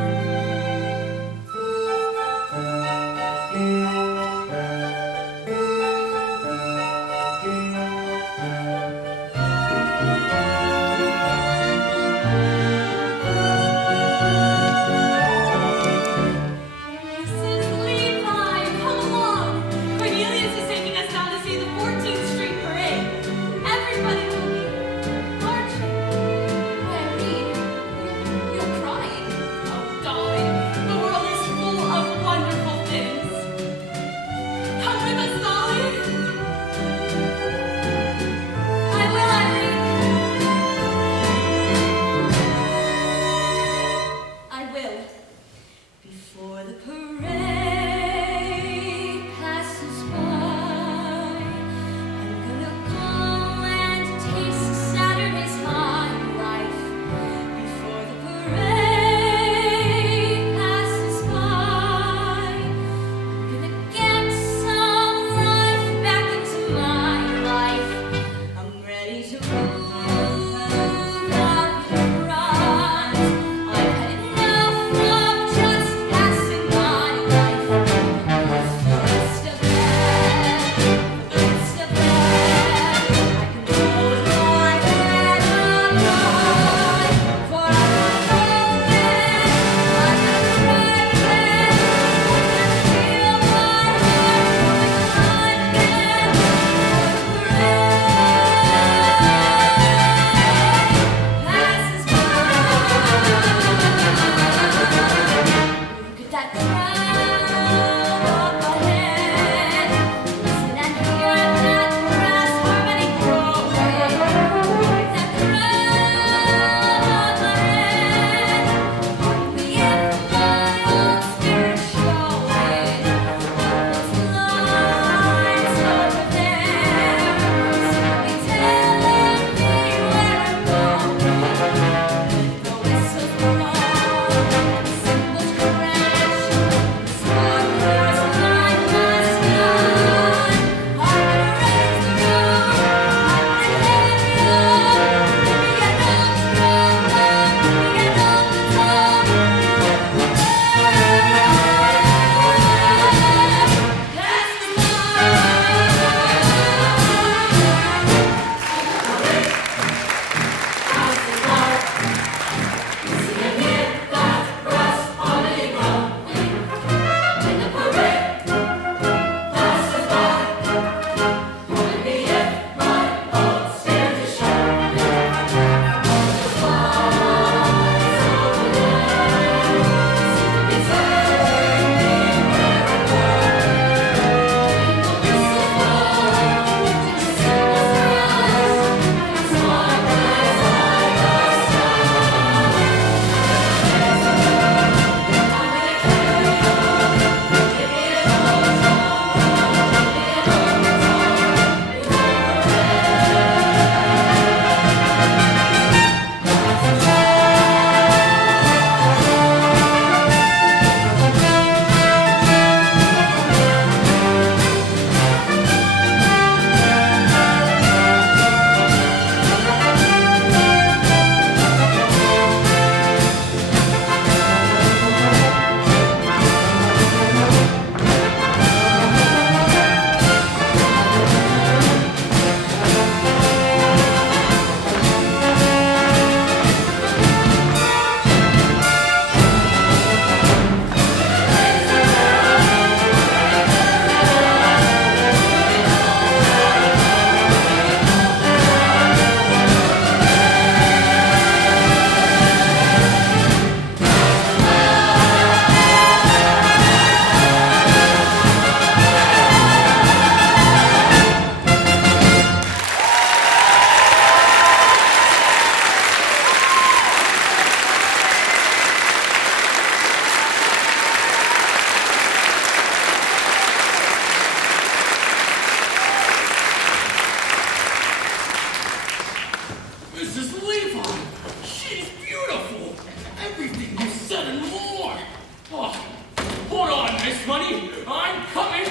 Miss Money, I'm coming.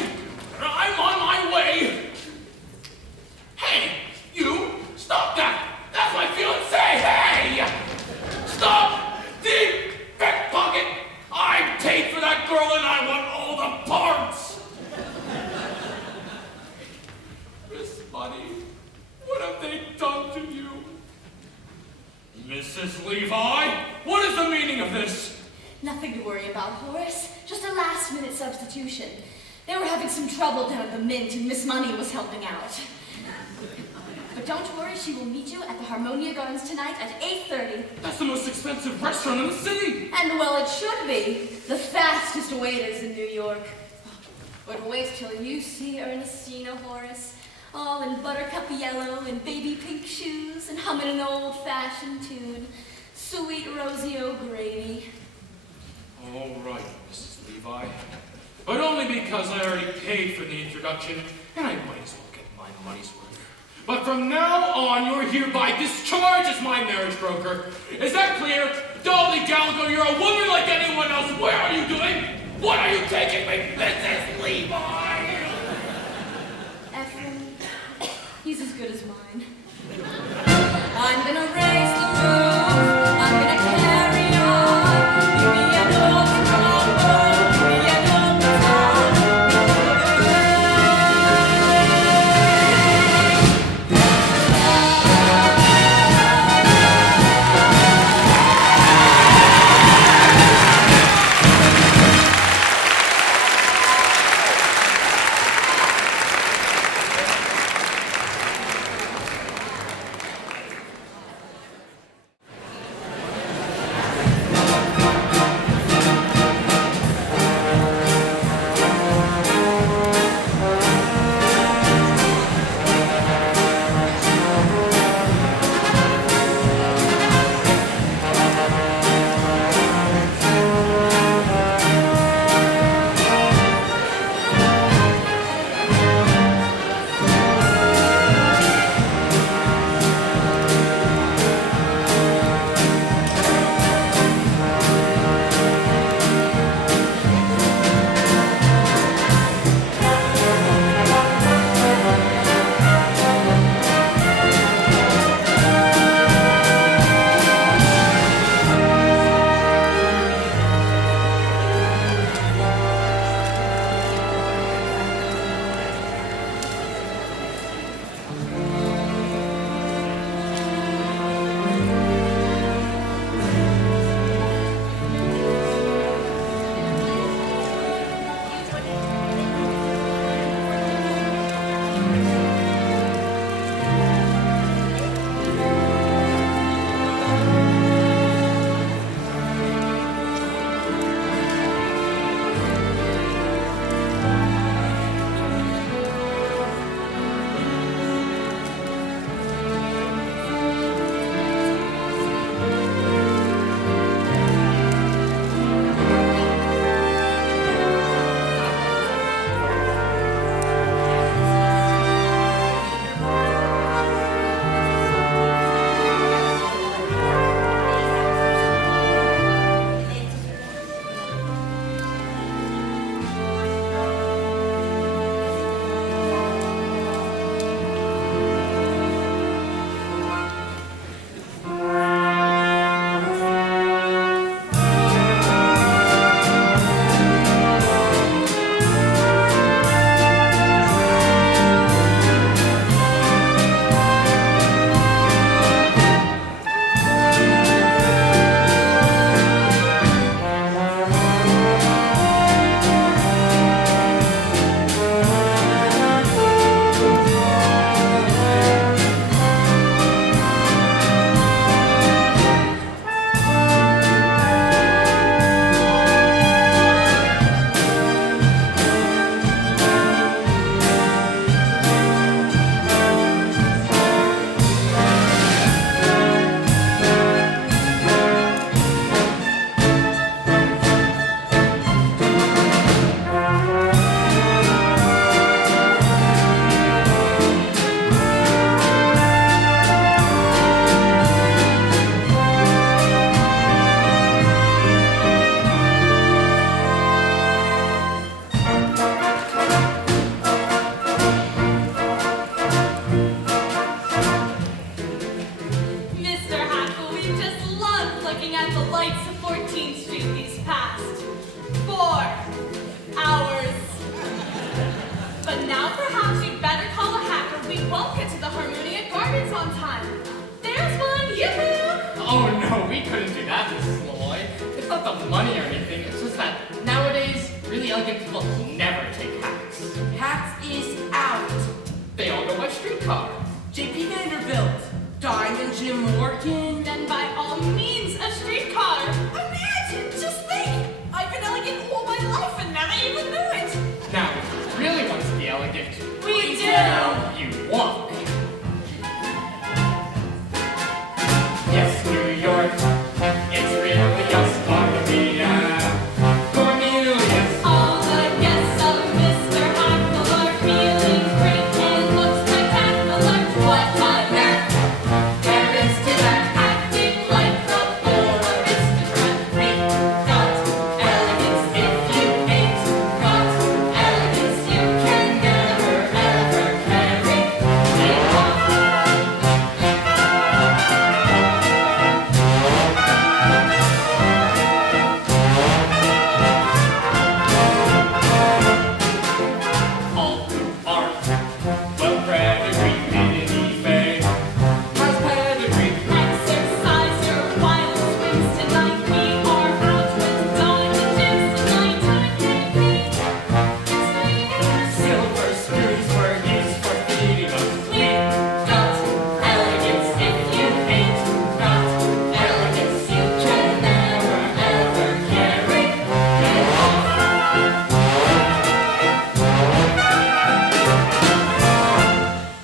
I'm on my way. Hey, you, stop that. That's my fiancé. Hey, stop the pickpocket. I paid for that girl and I want all the parts. Miss Money, what have they done to you? Mrs. Levi, what is the meaning of this? Nothing to worry about, Horace. Just a last-minute substitution. They were having some trouble down at the Mint, and Miss Money was helping out. But don't worry, she will meet you at the Harmonia Gardens tonight at 8:30. That's the most expensive restaurant in the city. And well, it should be. The fastest waiters in New York. But wait till you see Ernestina, Horace. All in buttercup yellow and baby pink shoes and humming an old-fashioned tune. Sweet Rosie O'Grady. All right, Mrs. Levi. But only because I already paid for the introduction, and I might as well get my money's worth. But from now on, you're hereby discharged as my marriage broker. Is that clear? Dolly Gallagher, you're a woman like anyone else. Where are you doing? What are you taking me, Mrs. Levi? Ephraim, he's as good as mine. I'm gonna raise the roof. I'm gonna carry on. Give me an old stronghold. Give me an old baton. money or anything. It's just that nowadays, really elegant people never take hats. Hats is out. They all go by streetcar. J.P. Vanderbilt. Diamond Jim Morgan. Then by all means, a streetcar. Imagine, just think! I've been elegant all my life and never even knew it! Now, if you really want to be elegant, We do. you walk. Yes, New York, it's really us, Barnaby and Cornelius. All the guests of Mr. Hackl are feeling great and look spectacular. What on earth there is to that acting like the poor aristocrat? We got elegance if you ain't got elegance. You can never ever carry it off. All who are well pedigreed in any way has pedigree. Exercise your wild swings tonight. We are out with diamond juice tonight. Silver spoons were used for feeding us. We got elegance if you ain't got elegance. You can never ever carry it off.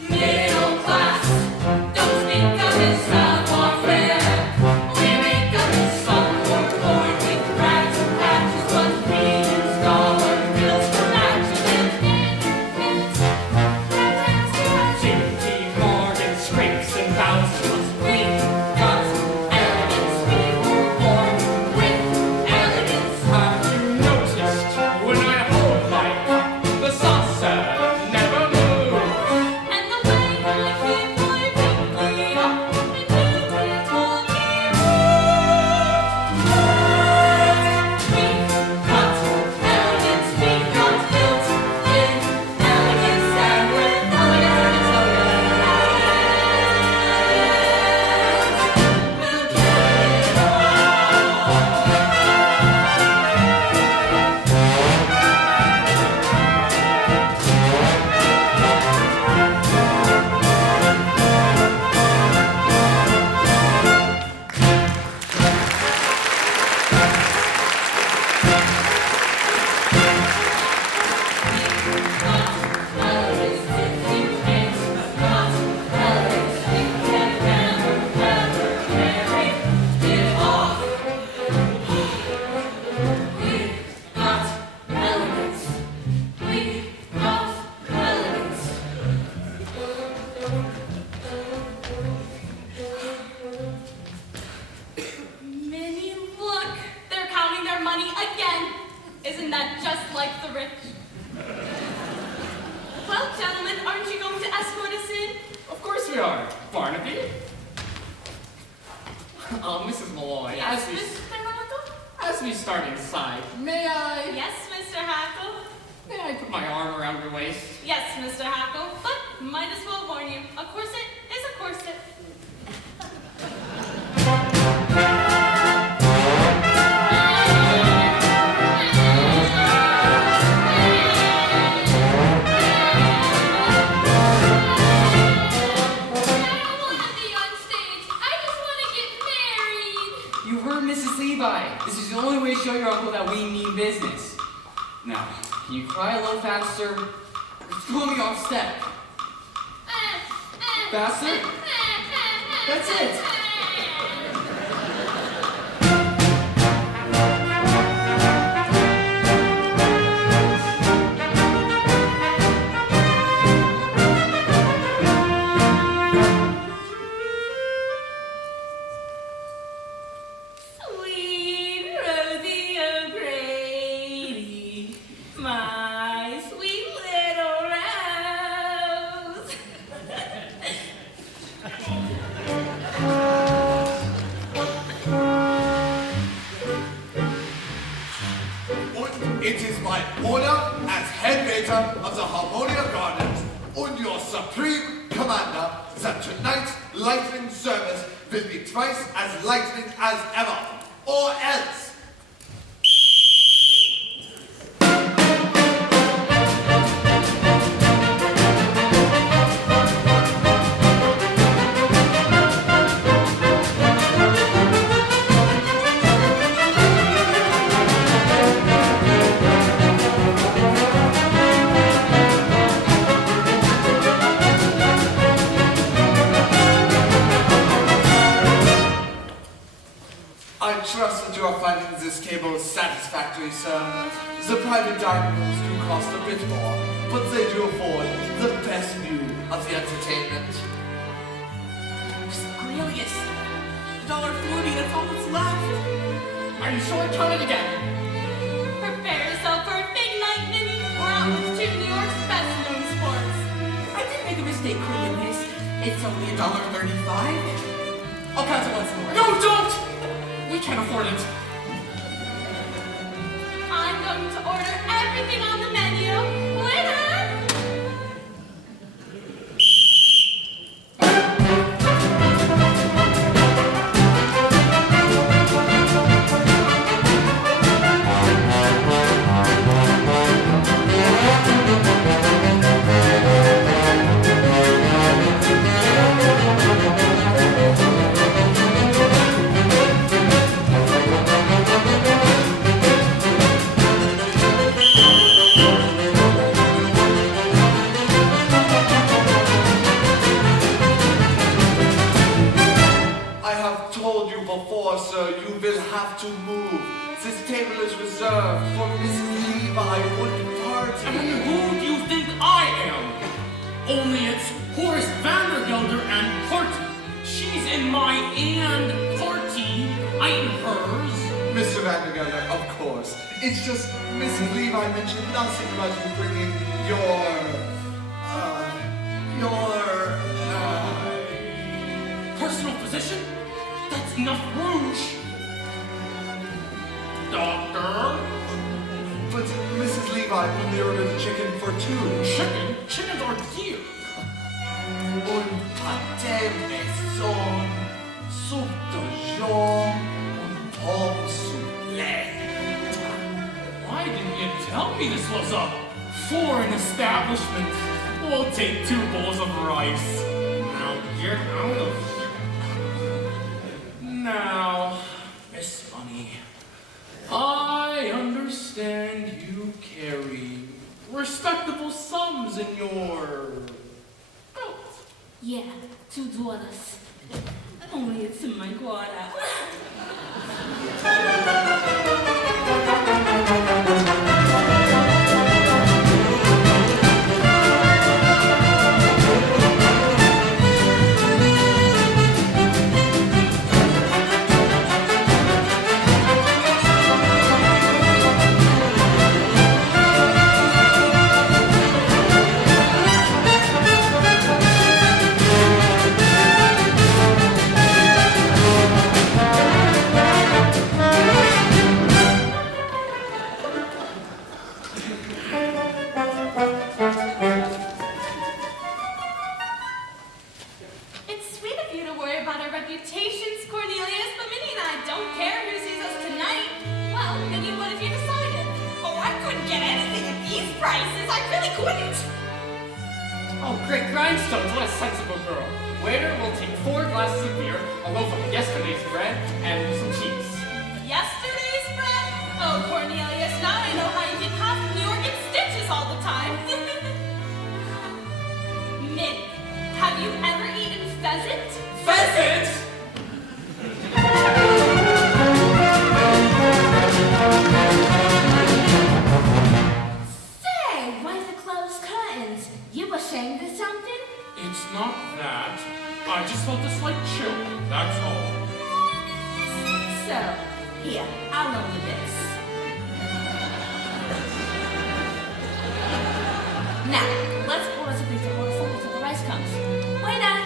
Middle class, don't speak of his savoir-faire. Lyric of his song or born with rags and patches, but we use dollar bills for accident. J.P. Morgan scrapes and bows to us. We got elegance, we were born with elegance. Have you noticed when I hold my cup, the saucer never moves? And the way I keep my pinky up and move it all year round. We got elegance, we got built in elegance, and we're elegant. We'll get it all. Minnie, look! They're counting their money again! Isn't that just like the rich? Well, gentlemen, aren't you going to escort us in? Of course we are, Barnaby. Mrs. Malloy, Yes, Mr. Hackl? as we start inside, may I Yes, Mr. Hackl? put my arm around your waist? Yes, Mr. Hackl, but might as well warn you, a corset is a corset. You heard Mrs. Levi. This is the only way to show your uncle that we mean business. Now, can you cry a little faster? It's pulling me off step. Faster? That's it. Sweet Rosie O'Grady, my sweet little rose. Und it is my honor as head waiter of the Harmonia Gardens and your supreme commander that tonight's lightning service will be twice as lightning as ever, or else. private dining rooms do cost a bit more, but they do afford the best view of the entertainment. Cornelius, $1.40, that's all that's left. Are you sure? Count it again. Prepare yourself for a big night, Minnie. We're out with two New York's best known sports. I did make a mistake, Cornelius. It's only $1.35. I'll count it once more. No, don't! We can't afford it. I'm going to order everything on the menu. Waiter! I have told you before, sir, you will have to move. This table is reserved for Mrs. Levi Wood Party. And who do you think I am? Only it's Horace Vandergelder and Party. She's in my and Party. I'm hers. Mr. Vandergelder, of course. It's just Mrs. Levi mentioned nothing about you bringing your Personal physician? That's enough rouge. Doctor? But Mrs. Levi only ordered chicken for two. Chicken? Chickens are dear. Un pâté maison, soupe de jaune, un pomme soufflé. Why didn't you tell me this was a foreign establishment? We'll take 2 bowls of rice. Now get out of here. Now, Miss Bunny, I understand you carry respectable sums in your belt. Yeah, $2. Only it's in my guara. It's sweet of you to worry about our reputations, Cornelius, but Minnie and I don't care who sees us tonight. Well, Minnie, what have you decided? Oh, I couldn't get anything at these prices. I really couldn't. Oh, great grindstones, what a sensible girl. Waiter will take 4 glasses of beer, a loaf of yesterday's bread, and some cheese. Yesterday's bread? Oh, Cornelius, now I know how you get half of New York in stitches all the time. Minnie, have you ever eaten pheasant? Pheasant? Say, why the closed curtains? You ashamed of something? It's not that. I just felt a slight chill, that's all. So, here, I'll loan you this. Now, let's pour something to Horace until the rice comes. Waiter,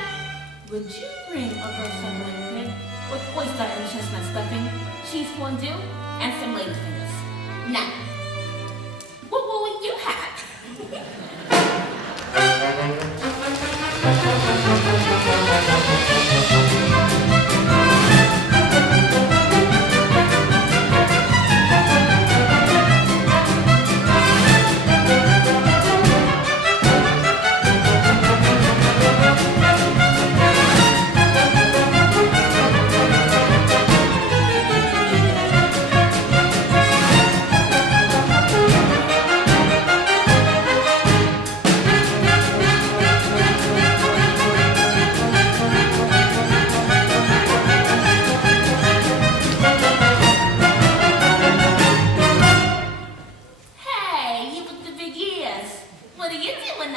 would you bring a versatile liquid with oyster and chestnut stuffing, cheese fondue, and some lady fingers? Now, what will you have?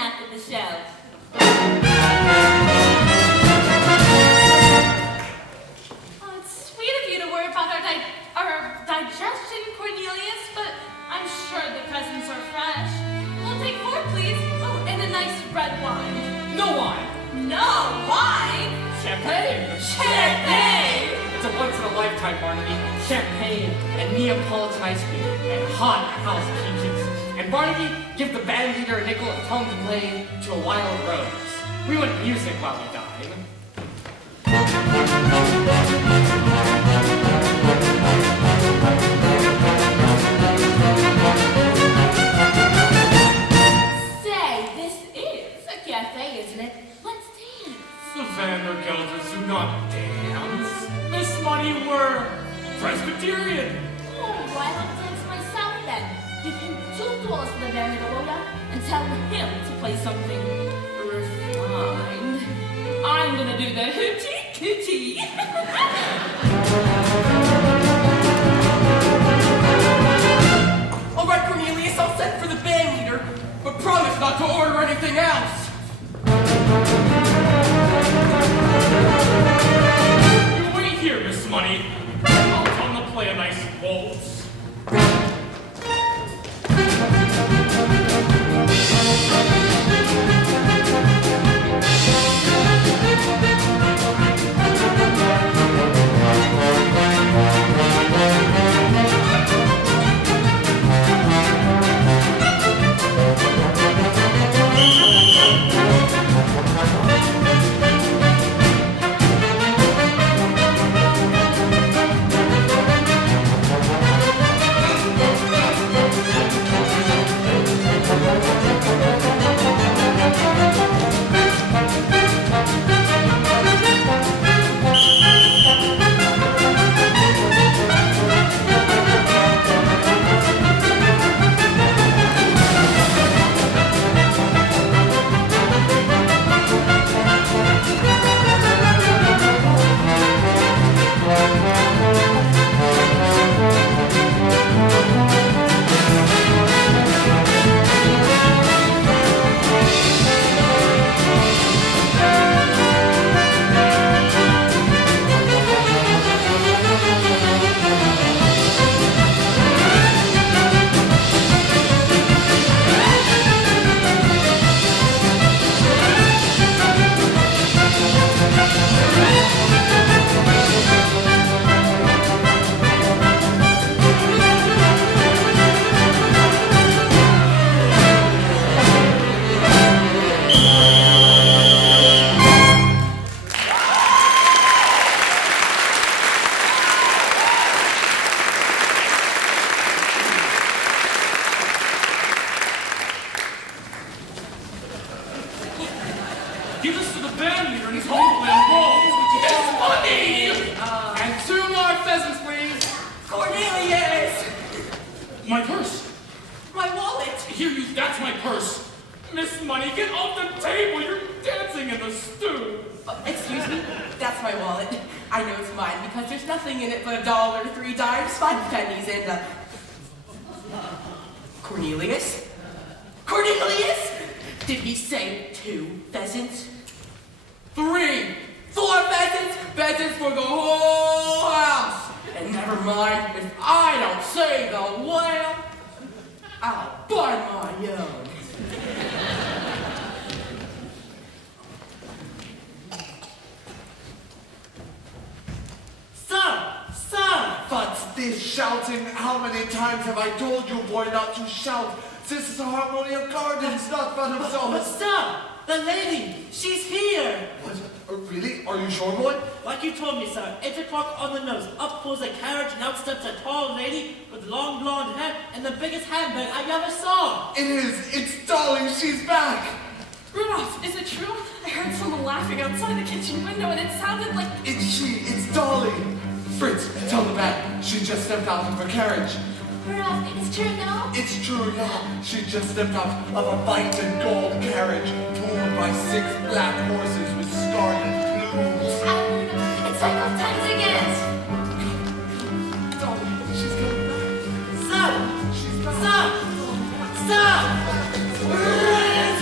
after the show. Oh, it's sweet of you to worry about our digestion, Cornelius, but I'm sure the presents are fresh. We'll take 4, please. Oh, and a nice red wine. No wine. No wine? Champagne. Champagne! It's a once-in-a-lifetime, Barnaby. Champagne and Neapolitan ice cream and hot house peaches. And Barnaby, give the band leader a nickel and tell him to play To a Wild Rose. We want music while we dine. Say, this is a cafe, isn't it? Let's dance. The Vandergelters do not dance. Miss Money were Presbyterian. Oh, why not dance myself then? Give him $2 for the Vandergelter and tell him to play something refined. I'm gonna do the hootie cootie. All right, Cornelius, I'll send for the band leader, but promise not to order anything else. You wait here, Miss Money. I'll tell them to play a nice waltz. Give this to the band leader and he's going to play a waltz, which is funny! And 2 more pheasants, please. Cornelius! My purse. My wallet! Here, you. That's my purse. Miss Money, get off the table. You're dancing in the stew. Excuse me? That's my wallet. I know it's mine because there's nothing in it but $1, 3 dimes, 5 pennies, and Cornelius? Cornelius? Did he say 2 pheasants? 3! 4 pheasants! Pheasants for the whole house! And never mind, if I don't say the whale, I'll buy my own. Son! What's this shouting? How many times have I told you, boy, not to shout? This is a Harmonia Gardens, not Van of But sir, the lady, she's here. What? Really? Are you sure, boy? Like you told me, sir, 8 o'clock on the nose. Up pulls a carriage and out steps a tall lady with long blonde hair and the biggest handbag I ever saw. It is. It's Dolly. She's back. Rudolph, is it true? I heard someone laughing outside the kitchen window and it sounded like... It's she. It's Dolly. Fritz, tell the band. She just stepped out of her carriage. Rudolph, it's true now? It's true now. She just stepped out of a white and gold carriage pulled by 6 black horses with scarlet plumes. It's like old times again. Dolly, she's coming back. Sir! She's back. Sir! Sir! Run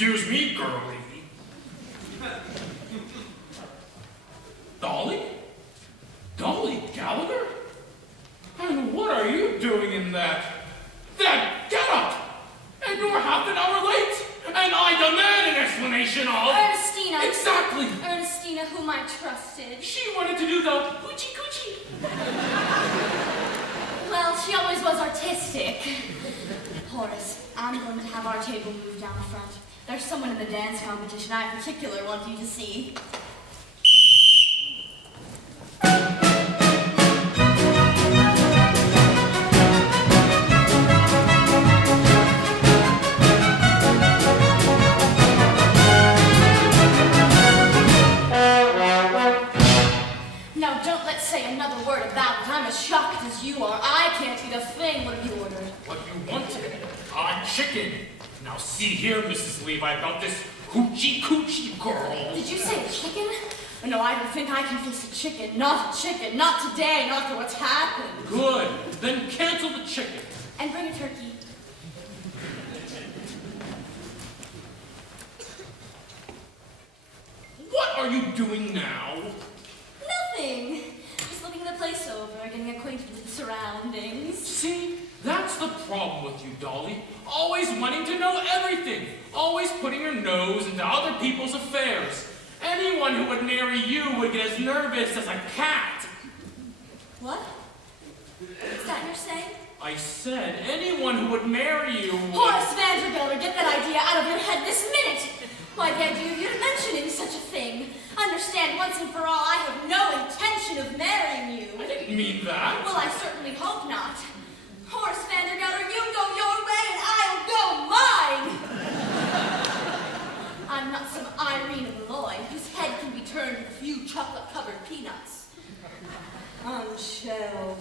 Excuse me, girlie. Dolly? Dolly Gallagher? And what are you doing in that get-up? And you're half an hour late? And I demand an explanation of... Ernestina. Exactly. Ernestina, whom I trusted. She wanted to do the hoochie-coochie. Well, she always was artistic. Horace, I'm going to have our table moved down front. There's someone in the dance competition I in particular want you to see. Now, don't let's say another word about it. I'm as shocked as you are. I can't eat a thing what you ordered. What you wanted? Chicken. Now see here, Mrs. Levi, about this hoochie-coochie girl. Did you say chicken? No, I don't think I can fix a chicken. Not a chicken. Not today. Not after what's happened. Good. Then cancel the chicken. And bring a turkey. What are you doing now? Nothing. Just looking the place over, getting acquainted with the surroundings. See, that's the problem with you, Dolly. Always wanting to know everything. Always putting your nose into other people's affairs. Anyone who would marry you would get as nervous as a cat. What? Is that you're saying? I said anyone who would marry you would... Horace Vanderbilt, get that idea out of your head this minute! Why, the idea of you mentioning such a thing. Understand, once and for all, I have no intention of marrying you. I didn't mean that. Well, I certainly hope not. Horace Vanderbilt, you go your way and I'll go mine! I'm not some Irene Lloyd whose head can be turned with a few chocolate-covered peanuts. Unshelled.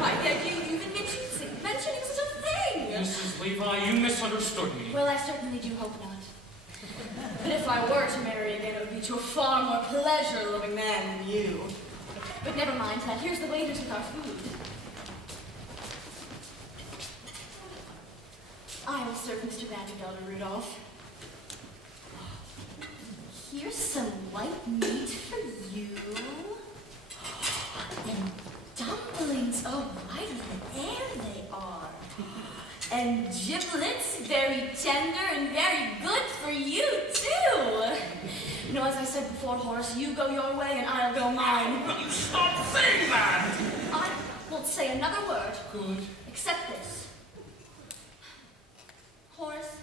Why, the idea of you even mentioning such a thing! Mrs. Levi, you misunderstood me. Well, I certainly do hope not. But if I were to marry again, it would be to a far more pleasure-loving man than you. But never mind that. Here's the waiters with our food. I will serve Mr. Vanderbilt, Rudolph. Here's some white meat for you. And dumplings. Oh, right in the air they are. And giblets, very tender and very good for you, too. You know, as I said before, Horace, you go your way and I'll go mine. Will you stop saying that? I won't say another word. Good. Except this. Horace,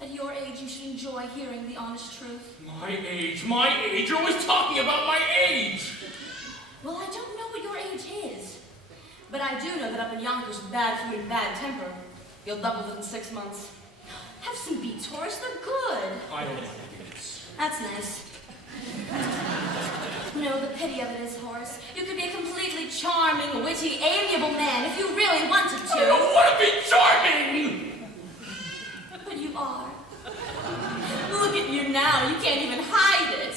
at your age, you should enjoy hearing the honest truth. My age. You're always talking about my age. Well, I don't know what your age is. But I do know that up in Yonkers with bad food and bad temper, you'll double it in 6 months. Have some beets, Horace. They're good. I don't like beets. That's nice. No, the pity of it is, Horace, you could be a completely charming, witty, amiable man if you really wanted to. I don't want to be charming! But you are. Look at you now. You can't even hide it.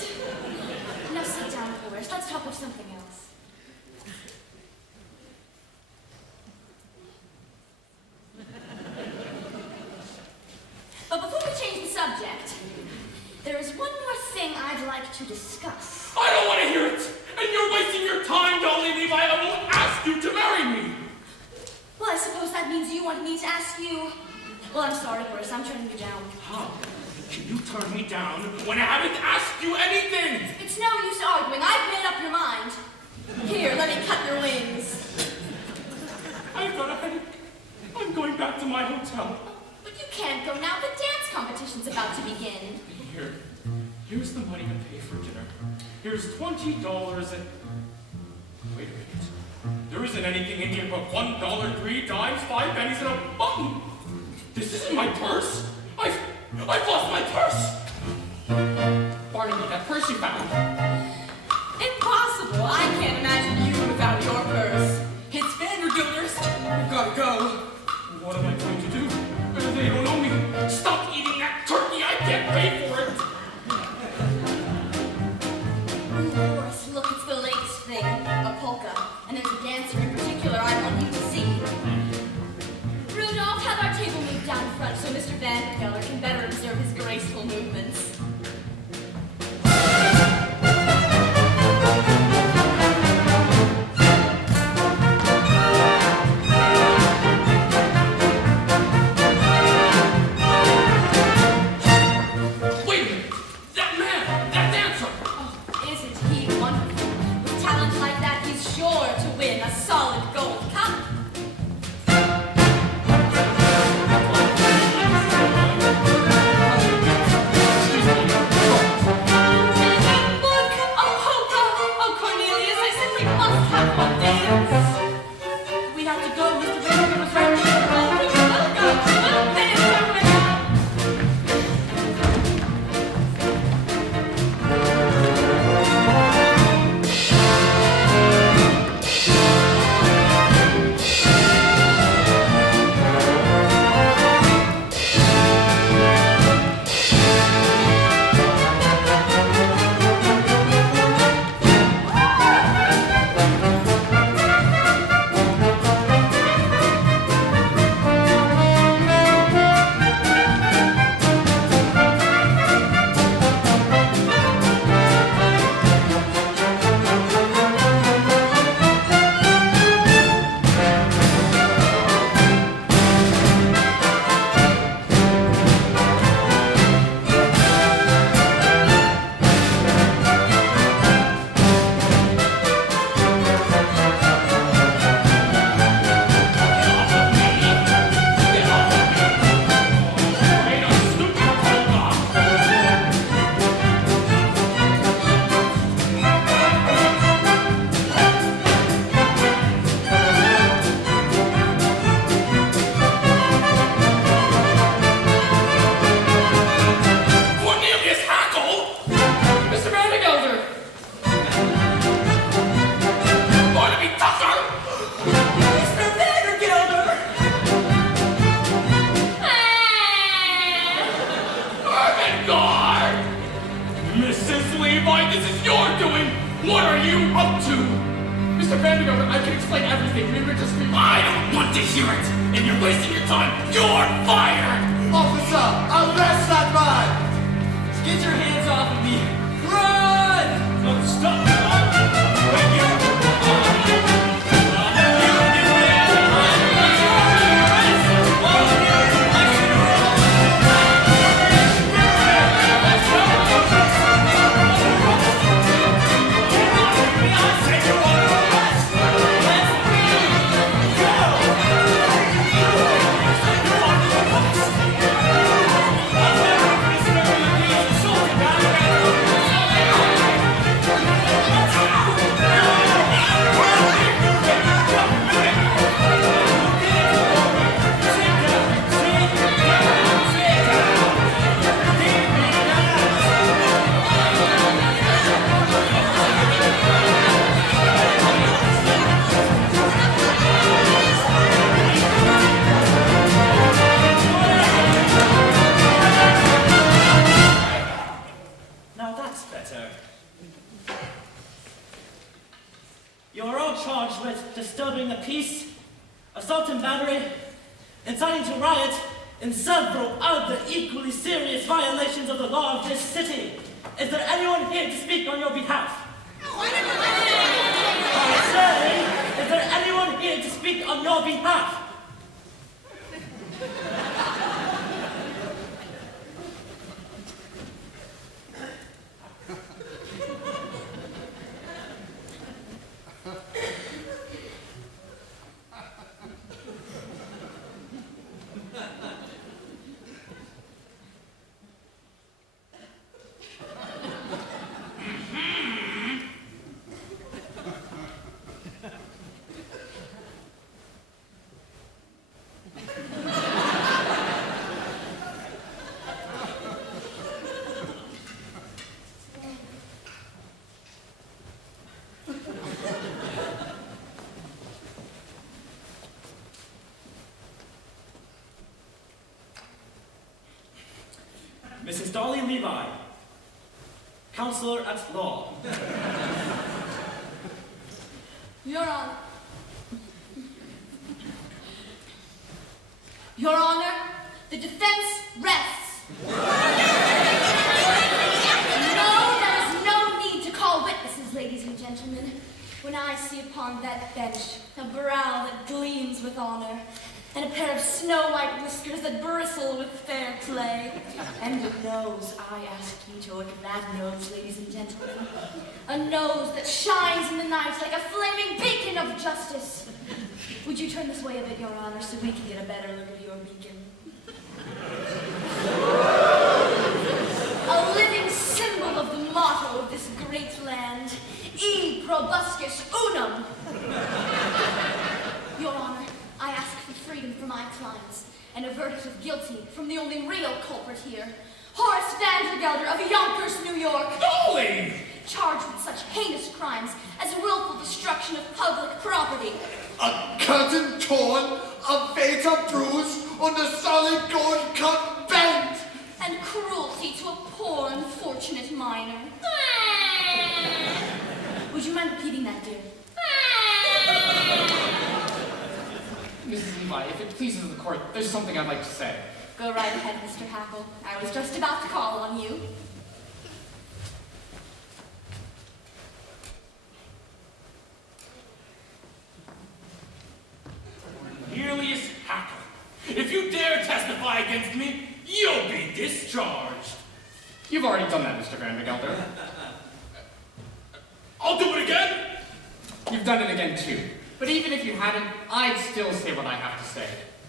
Now sit down, Horace. Let's talk of something else. But before we change the subject, there is one more thing I'd like to discuss. I don't want to hear it! And you're wasting your time, Dolly Levi. I won't ask you to marry me! Well, I suppose that means you want me to ask you... Well, I'm sorry, Horace. I'm turning you down. How can you turn me down when I haven't asked you anything? It's no use arguing. I've made up your mind. Here, let me cut your wings. I've got a headache. I'm going back to my hotel. But you can't go now. The dance competition's about to begin. Here's the money to pay for dinner. Here's $20 and... Wait a minute. There isn't anything in here but $1, 3 dimes, 5 pennies, and a button. This isn't my purse. I've lost my purse. Barnaby, that purse you found. Impossible. I can't imagine you without your purse. It's Vandergilders. We've got to go. What am I going to do? They don't know me. Stop eating that turkey. I can't pay for it. Horace, look, it's the latest thing. A polka. And there's a dancer in particular I want you to see. Rudolph, have our table moved down front so Mr. Vandergelder can better observe Levi, this is your doing! What are you up to? Mr. Vanderbilt, I can explain everything. We were just... I don't want to hear it! And you're wasting your time! You're fired! Officer, arrest that man! Get your hands off of me! Run! Oh, stop! Thank you. Now that's better. You're all charged with disturbing the peace, assault and battery, inciting to riot, and several other equally serious violations of the law of this city. Is there anyone here to speak on your behalf? I say, is there anyone here to speak on your behalf? Mrs. Dolly Levi, Counselor at Law. Your Honor. Your Honor, the defense rests. No, there is no need to call witnesses, ladies and gentlemen. When I see upon that bench a brow that gleams with honor, and a pair of snow-white whiskers that bristle with fair play, and a nose, I ask you to look at that nose, ladies and gentlemen. A nose that shines in the night like a flaming beacon of justice. Would you turn this way a bit, Your Honor, so we can get a better look at your beacon? A living symbol of the motto of this great land, E probuscus unum. Your Honor, I ask for freedom for my clients, and a verdict of guilty from the only real culprit here, Horace Vandergelder of Yonkers, New York. Dolly! Charged with such heinous crimes as willful destruction of public property. A curtain torn, a beta bruised, and a solid gold cut bent. And cruelty to a poor, unfortunate minor. Would you mind repeating that, dear? Mrs. Levi, if it pleases the court, there's something I'd like to say. Go right ahead, Mr. Hackl. I was just about to call on you. Cornelius Hackl, if you dare testify against me, you'll be discharged. You've already done that, Mr. Vandergelder. I'll do it again. You've done it again, too. But even if you hadn't, I'd still say what I have to say.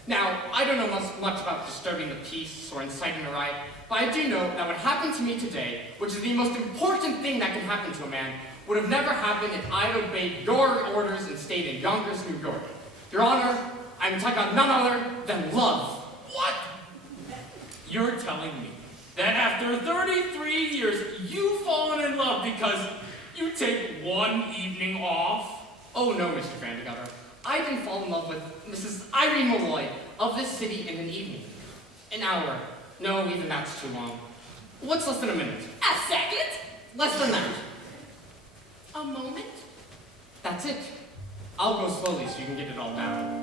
Now, I don't know much about disturbing the peace or inciting a riot, but I do know that what happened to me today, which is the most important thing that can happen to a man, would have never happened if I'd obeyed your orders and stayed in Yonkers, New York. Your Honor, I'm talking about none other than love. What? You're telling me that after 33 years, you've fallen in love because you take one evening off? Oh no, Mr. Vandergelder. I didn't fall in love with Mrs. Irene Malloy of this city in an evening. An hour. No, even that's too long. What's less than a minute? A second? Less than that. A moment? That's it. I'll go slowly so you can get it all down.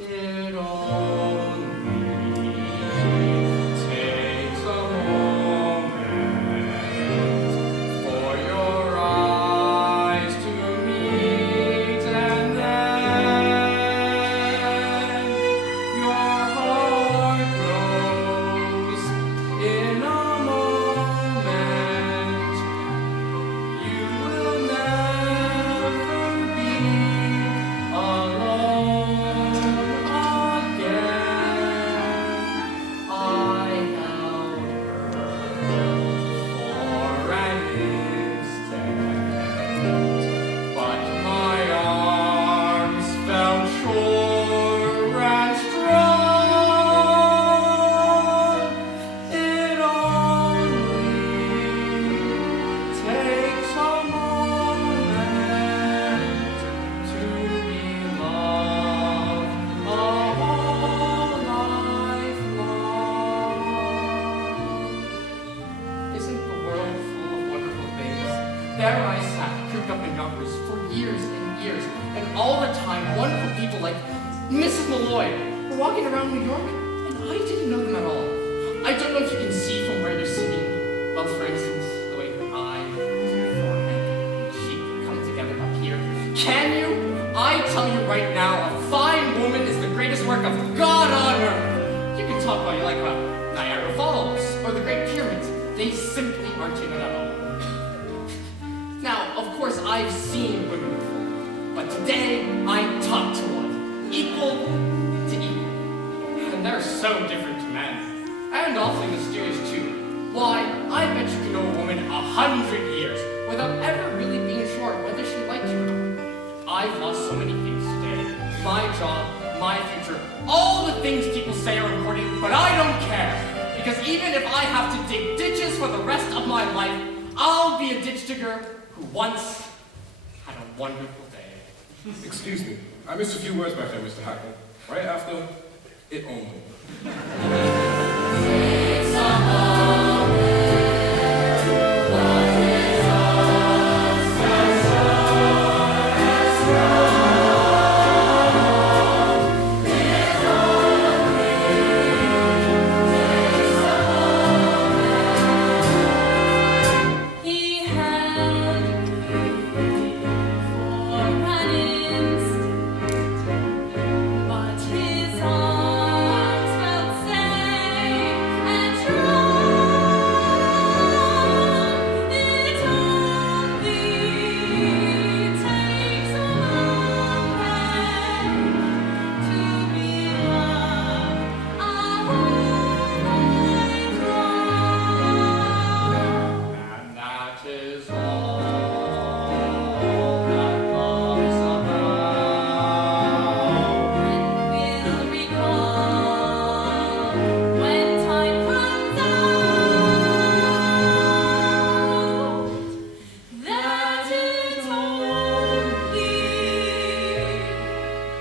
It only takes a moment for your eyes to meet, and then your heart grows in a moment. You will never be alone again. I held her for an instant, but my arms felt sure and strong. It only takes a moment to be loved a whole life long. Isn't the world full of wonderful things? There I sat, cooped up in Yonkers for years and years, and all the time wonderful people like Mrs. Malloy were walking around New York, and I didn't know them at all. I don't know if you can see from where you're sitting. Well, for instance, the way her eye, forehead, and cheek come together up here. Can you? I tell you right now, a fine woman is the greatest work of God on earth. You can talk all you like about Niagara Falls or the Great Pyramids. They simply aren't in it at all. Now, of course, I've seen women before, but today I talked to one, equal to equal. And they're so different to men, and awfully mysterious too. Why, I bet you can know a woman 100 years without ever really being sure whether she liked you or not. I've lost so many things today. My job, my future, all the things people say are important, but I don't care. Because even if I have to dig ditches for the rest of my life, I'll be a ditch digger who once had a wonderful day. Excuse me. I missed a few words back there, Mr. Hackl. Right after it only. Takes a moment, but it's just as sure as strong. It only takes a moment. He held me for an instant, but his arms felt safe and strong. It only takes a moment to be loved a whole life long. And that is all that love's about. And we'll recall when time runs out that it only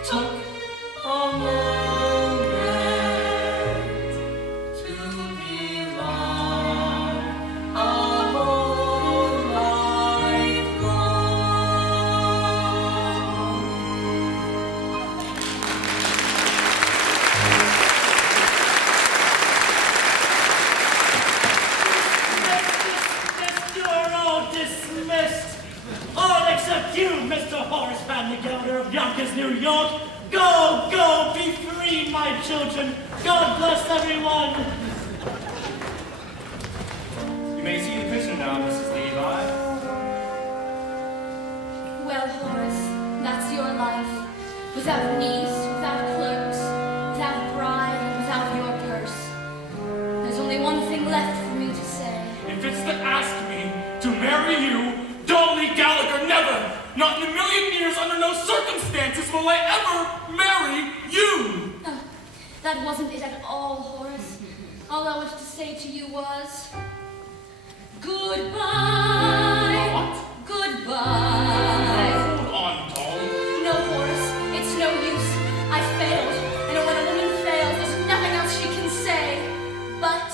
took a moment to be loved a whole life long. Dismissed, you're all dismissed. All except you, Mr. Horace Van the Gelder of Yonkers, New York. Go, go, be free, my children. God bless everyone. You may see the prisoner now, Mrs. Levi. Well, Horace, that's your life. Without niece, without clerks, without bride, and without your purse. There's only one thing left for me to say. If it's to ask me to marry you, Dolly Gallagher, never, not in a million years, under no circumstances will I ever marry you. That wasn't it at all, Horace. All I wanted to say to you was... Goodbye. What? Goodbye. Hold on, Dolly. No, Horace, it's no use. I failed. And when a woman fails, there's nothing else she can say. But...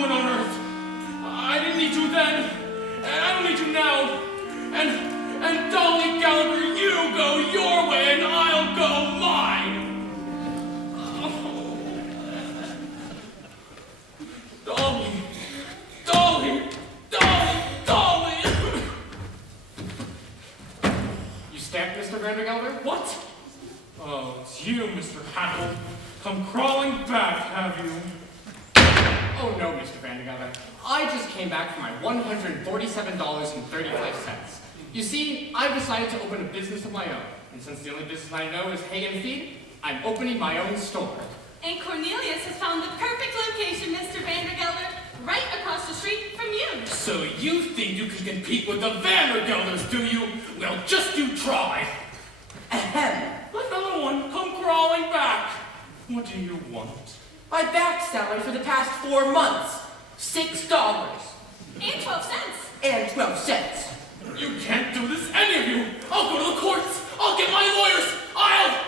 woman on earth. I didn't need you then, and I don't need you now. And Dolly Gallagher, you go your way and I'll go mine. Oh. Dolly. You stabbed Mr. Vandergelder? What? Oh, it's you, Mr. Hackl. Come crawling back, have you? Oh no, Mr. Vandergelder. I just came back for my $147.35. You see, I've decided to open a business of my own. And since the only business I know is hay and feed, I'm opening my own store. And Cornelius has found the perfect location, Mr. Vandergelder, right across the street from you. So you think you can compete with the Vandergelders, do you? Well, just you try. Ahem. Another one, come crawling back. What do you want? My back salary for the past 4 months. $6. And 12 cents. And 12 cents. You can't do this, any of you. I'll go to the courts. I'll get my lawyers. I'll...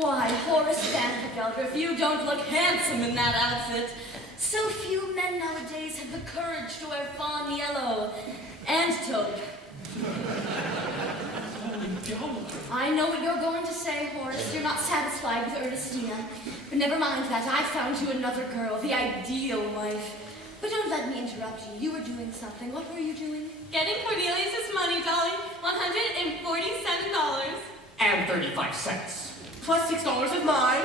Why, Horace Vandergelder, if you don't look handsome in that outfit. So few men nowadays have the courage to wear fawn yellow and taupe. I know what you're going to say, Horace. You're not satisfied with Ernestina. But never mind that. I found you another girl, the ideal wife. But don't let me interrupt you. You were doing something. What were you doing? Getting Cornelius's money, Dolly. $147. And 35 cents. Plus $6 of mine.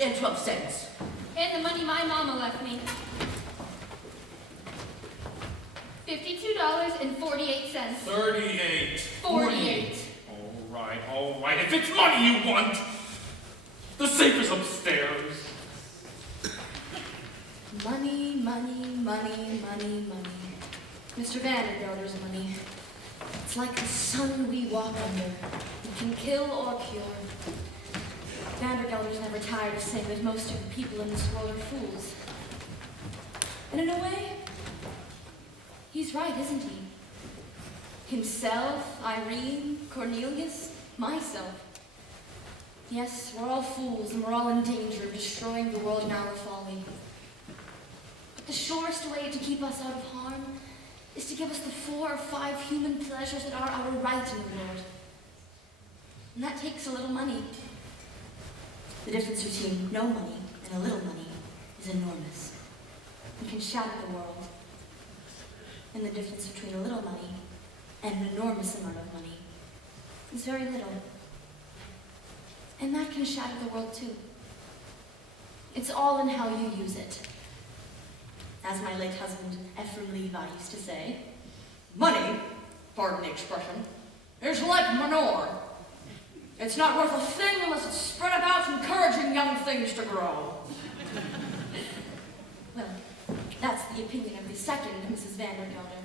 And 12 cents. And the money my mama left me. $52.48. 38. 48. All right. If it's money you want, the safe is upstairs. Money. Mr. Vandergelder's money. It's like the sun we walk under. It can kill or cure. Vandergelder's never tired of saying that most of the people in this world are fools. And in a way, he's right, isn't he? Himself, Irene, Cornelius, myself. Yes, we're all fools and we're all in danger of destroying the world in our folly. But the surest way to keep us out of harm is to give us the 4 or 5 human pleasures that are our right in the world. And that takes a little money. The difference between no money and a little money is enormous. It can shatter the world. And the difference between a little money and an enormous amount of money is very little. And that can shatter the world too. It's all in how you use it. As my late husband, Ephraim Levi, used to say, Money, pardon the expression, is like manure. It's not worth a thing unless it's spread about encouraging young things to grow. well, that's the opinion of the second Mrs. Vandergelder.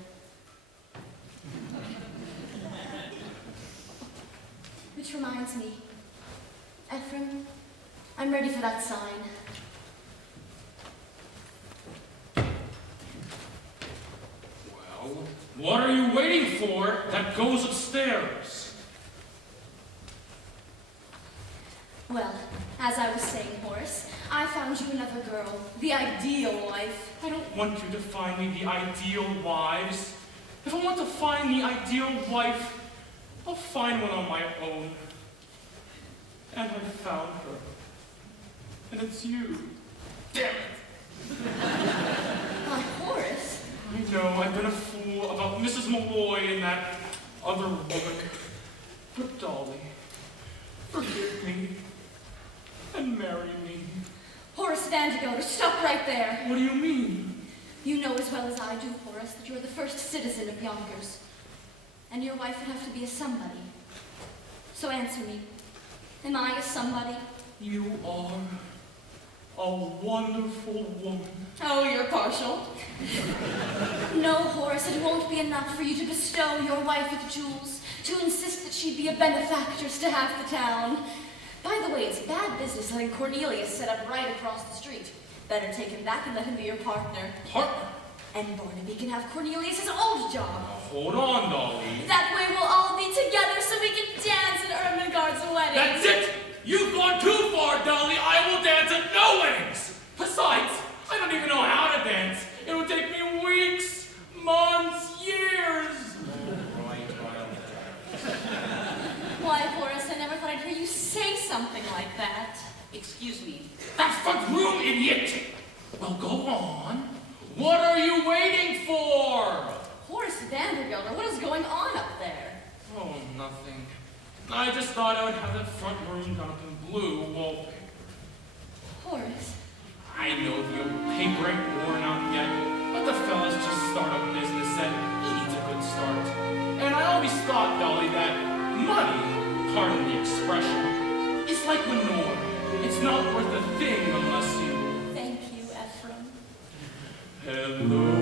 Which reminds me, Ephraim, I'm ready for that sign. Well, what are you waiting for that goes upstairs? Well, as I was saying, Horace, I found you another girl, the ideal wife. I don't want you to find me the ideal wives. If I want to find the ideal wife, I'll find one on my own. And I found her. And it's you. Damn it! Why, Horace? I know, I've been a fool about Mrs. Malloy and that other woman. But Dolly, forgive me. And marry me. Horace Vandergelder, stop right there. What do you mean? You know as well as I do, Horace, that you're the first citizen of Yonkers. And your wife would have to be a somebody. So answer me. Am I a somebody? You are a wonderful woman. Oh, you're partial. No, Horace, it won't be enough for you to bestow your wife with jewels, to insist that she be a benefactress to half the town. By the way, it's bad business letting Cornelius set up right across the street. Better take him back and let him be your partner. Partner? And Barnaby can have Cornelius's old job. Now, hold on, Dolly. That way we'll all be together so we can dance at Ermengarde's wedding. That's it! You've gone too far, Dolly! I will dance at no weddings! Besides, I don't even idiot! Well, go on. What are you waiting for? Horace Vandergelder, what is going on up there? Oh, nothing. I just thought I would have that front room done up in blue wallpaper. Horace? I know the old paper ain't worn out yet, but the fella's just start a business and he needs a good start. And I always thought, Dolly, that money, pardon the expression, is like manure. It's not worth a thing unless you... Thank you, Ephraim. Hello.